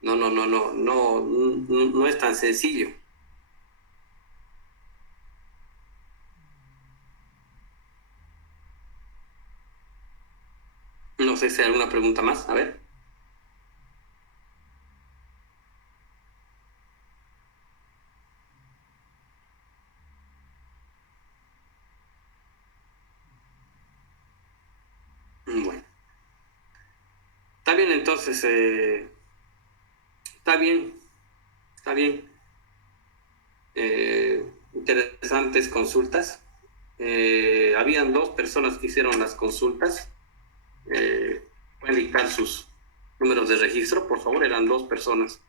No es tan sencillo. sé si hay alguna pregunta más. A ver. Bueno. Está bien, entonces. Está bien. Está bien. Interesantes consultas. Habían 2 personas que hicieron las consultas. Pueden dictar sus números de registro, por favor. Eran 2 personas.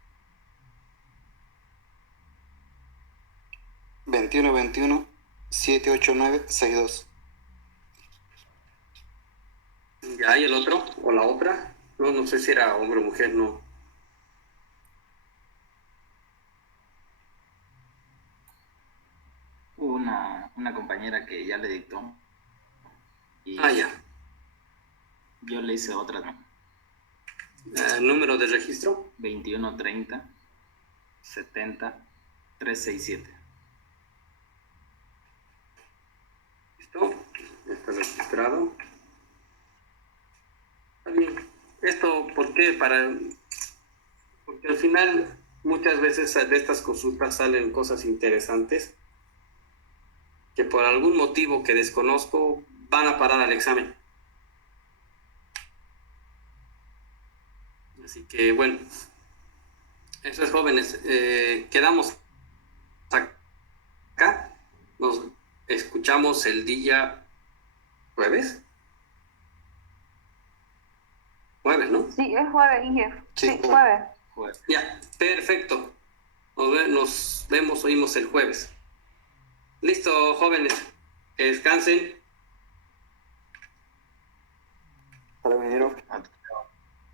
21-21-789-62. Ya, ¿y el otro? ¿O la otra? No sé si era hombre o mujer, no. Hubo una compañera que ya le dictó y Ya. yo le hice otra, ¿no? Número de registro. 2130 70 367. Listo. Ya está registrado. Está bien. ¿Esto por qué? Porque al final muchas veces de estas consultas salen cosas interesantes que por algún motivo que desconozco van a parar al examen. Así que bueno, eso es, jóvenes. Quedamos acá. Nos escuchamos el día jueves. Jueves, ¿no? Sí, es jueves, Inge. Sí, Sí, jueves. Ya, perfecto. Nos vemos, oímos el jueves. Listo, jóvenes. Que descansen. Para ingeniero.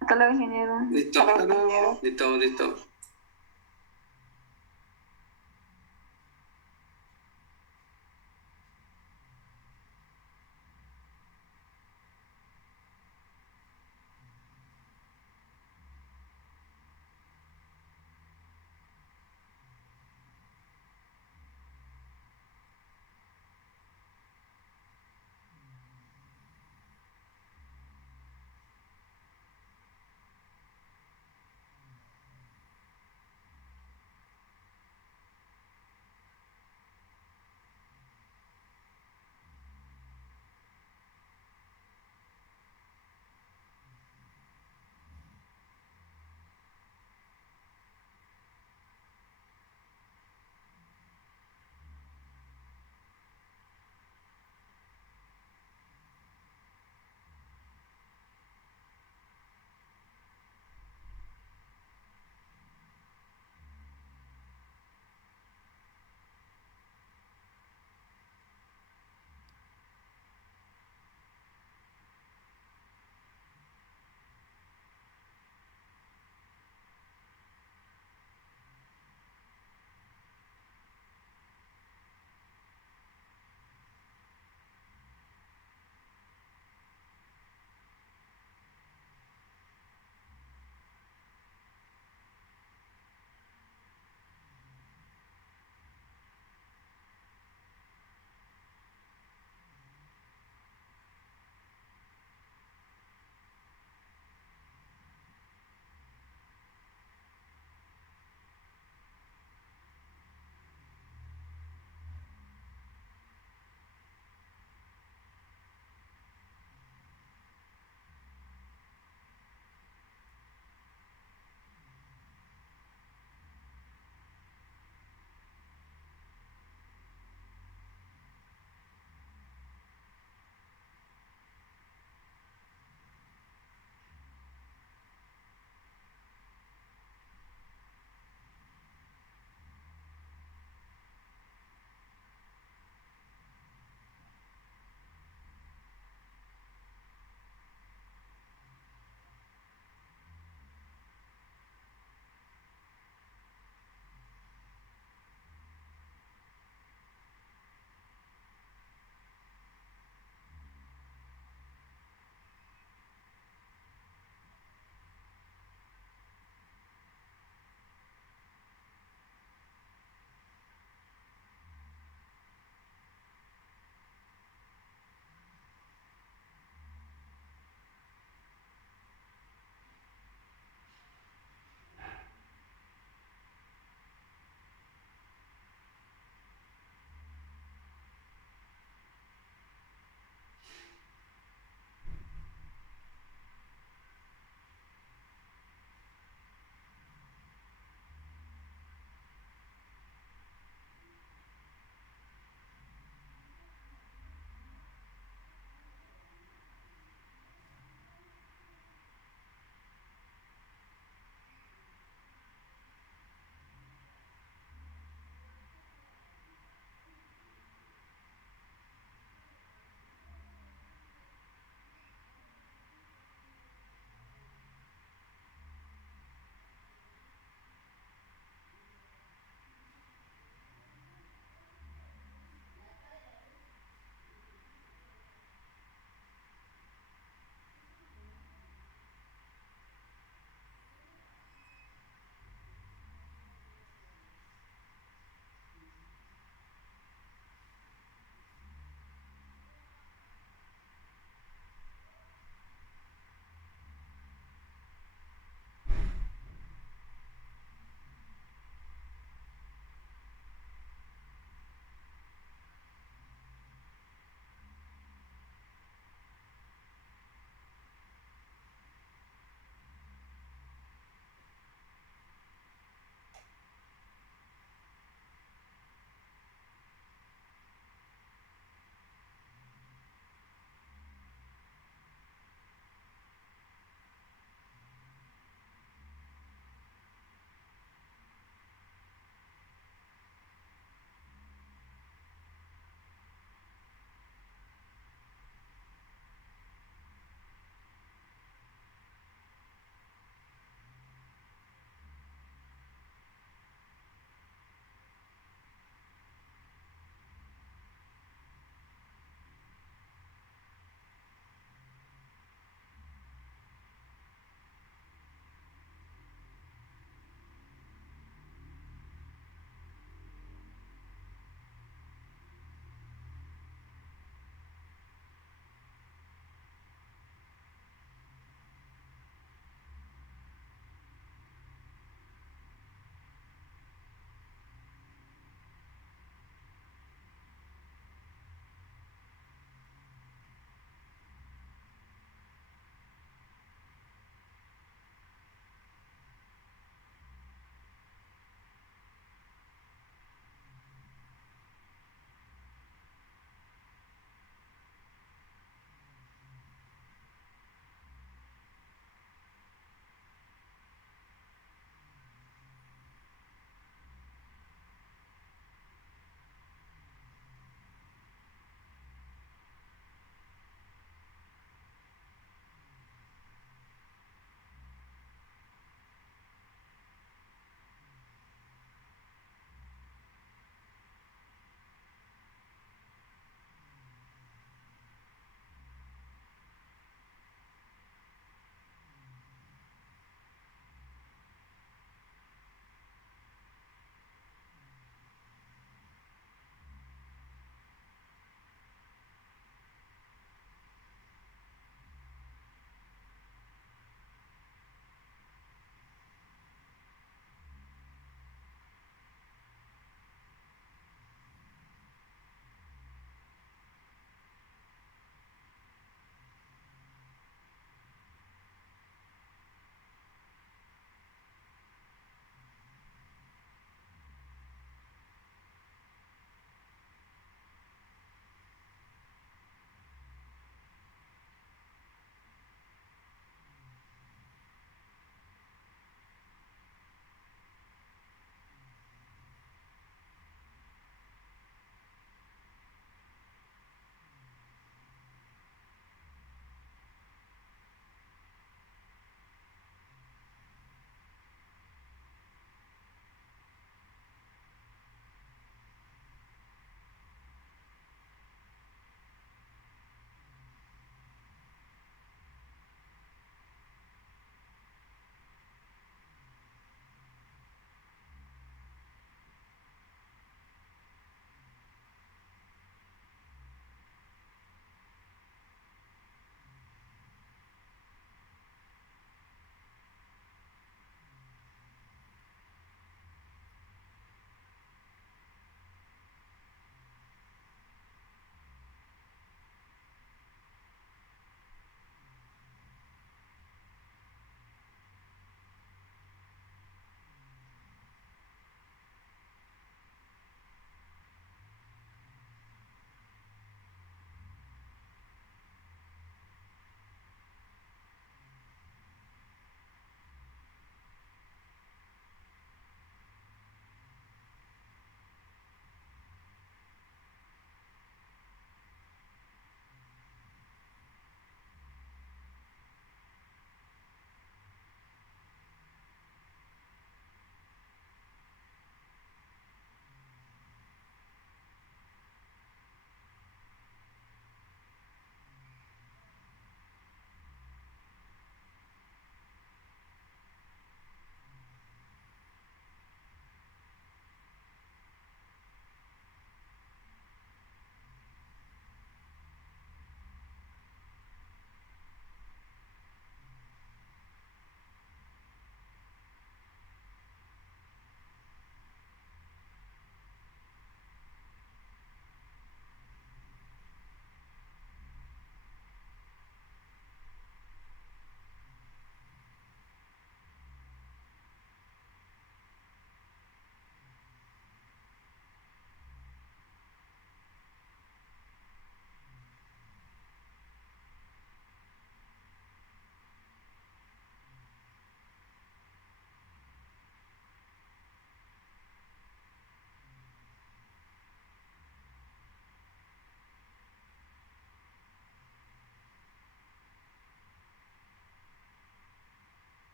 Hasta luego, ingeniero. Listo. Hasta luego, ingeniero. Listo.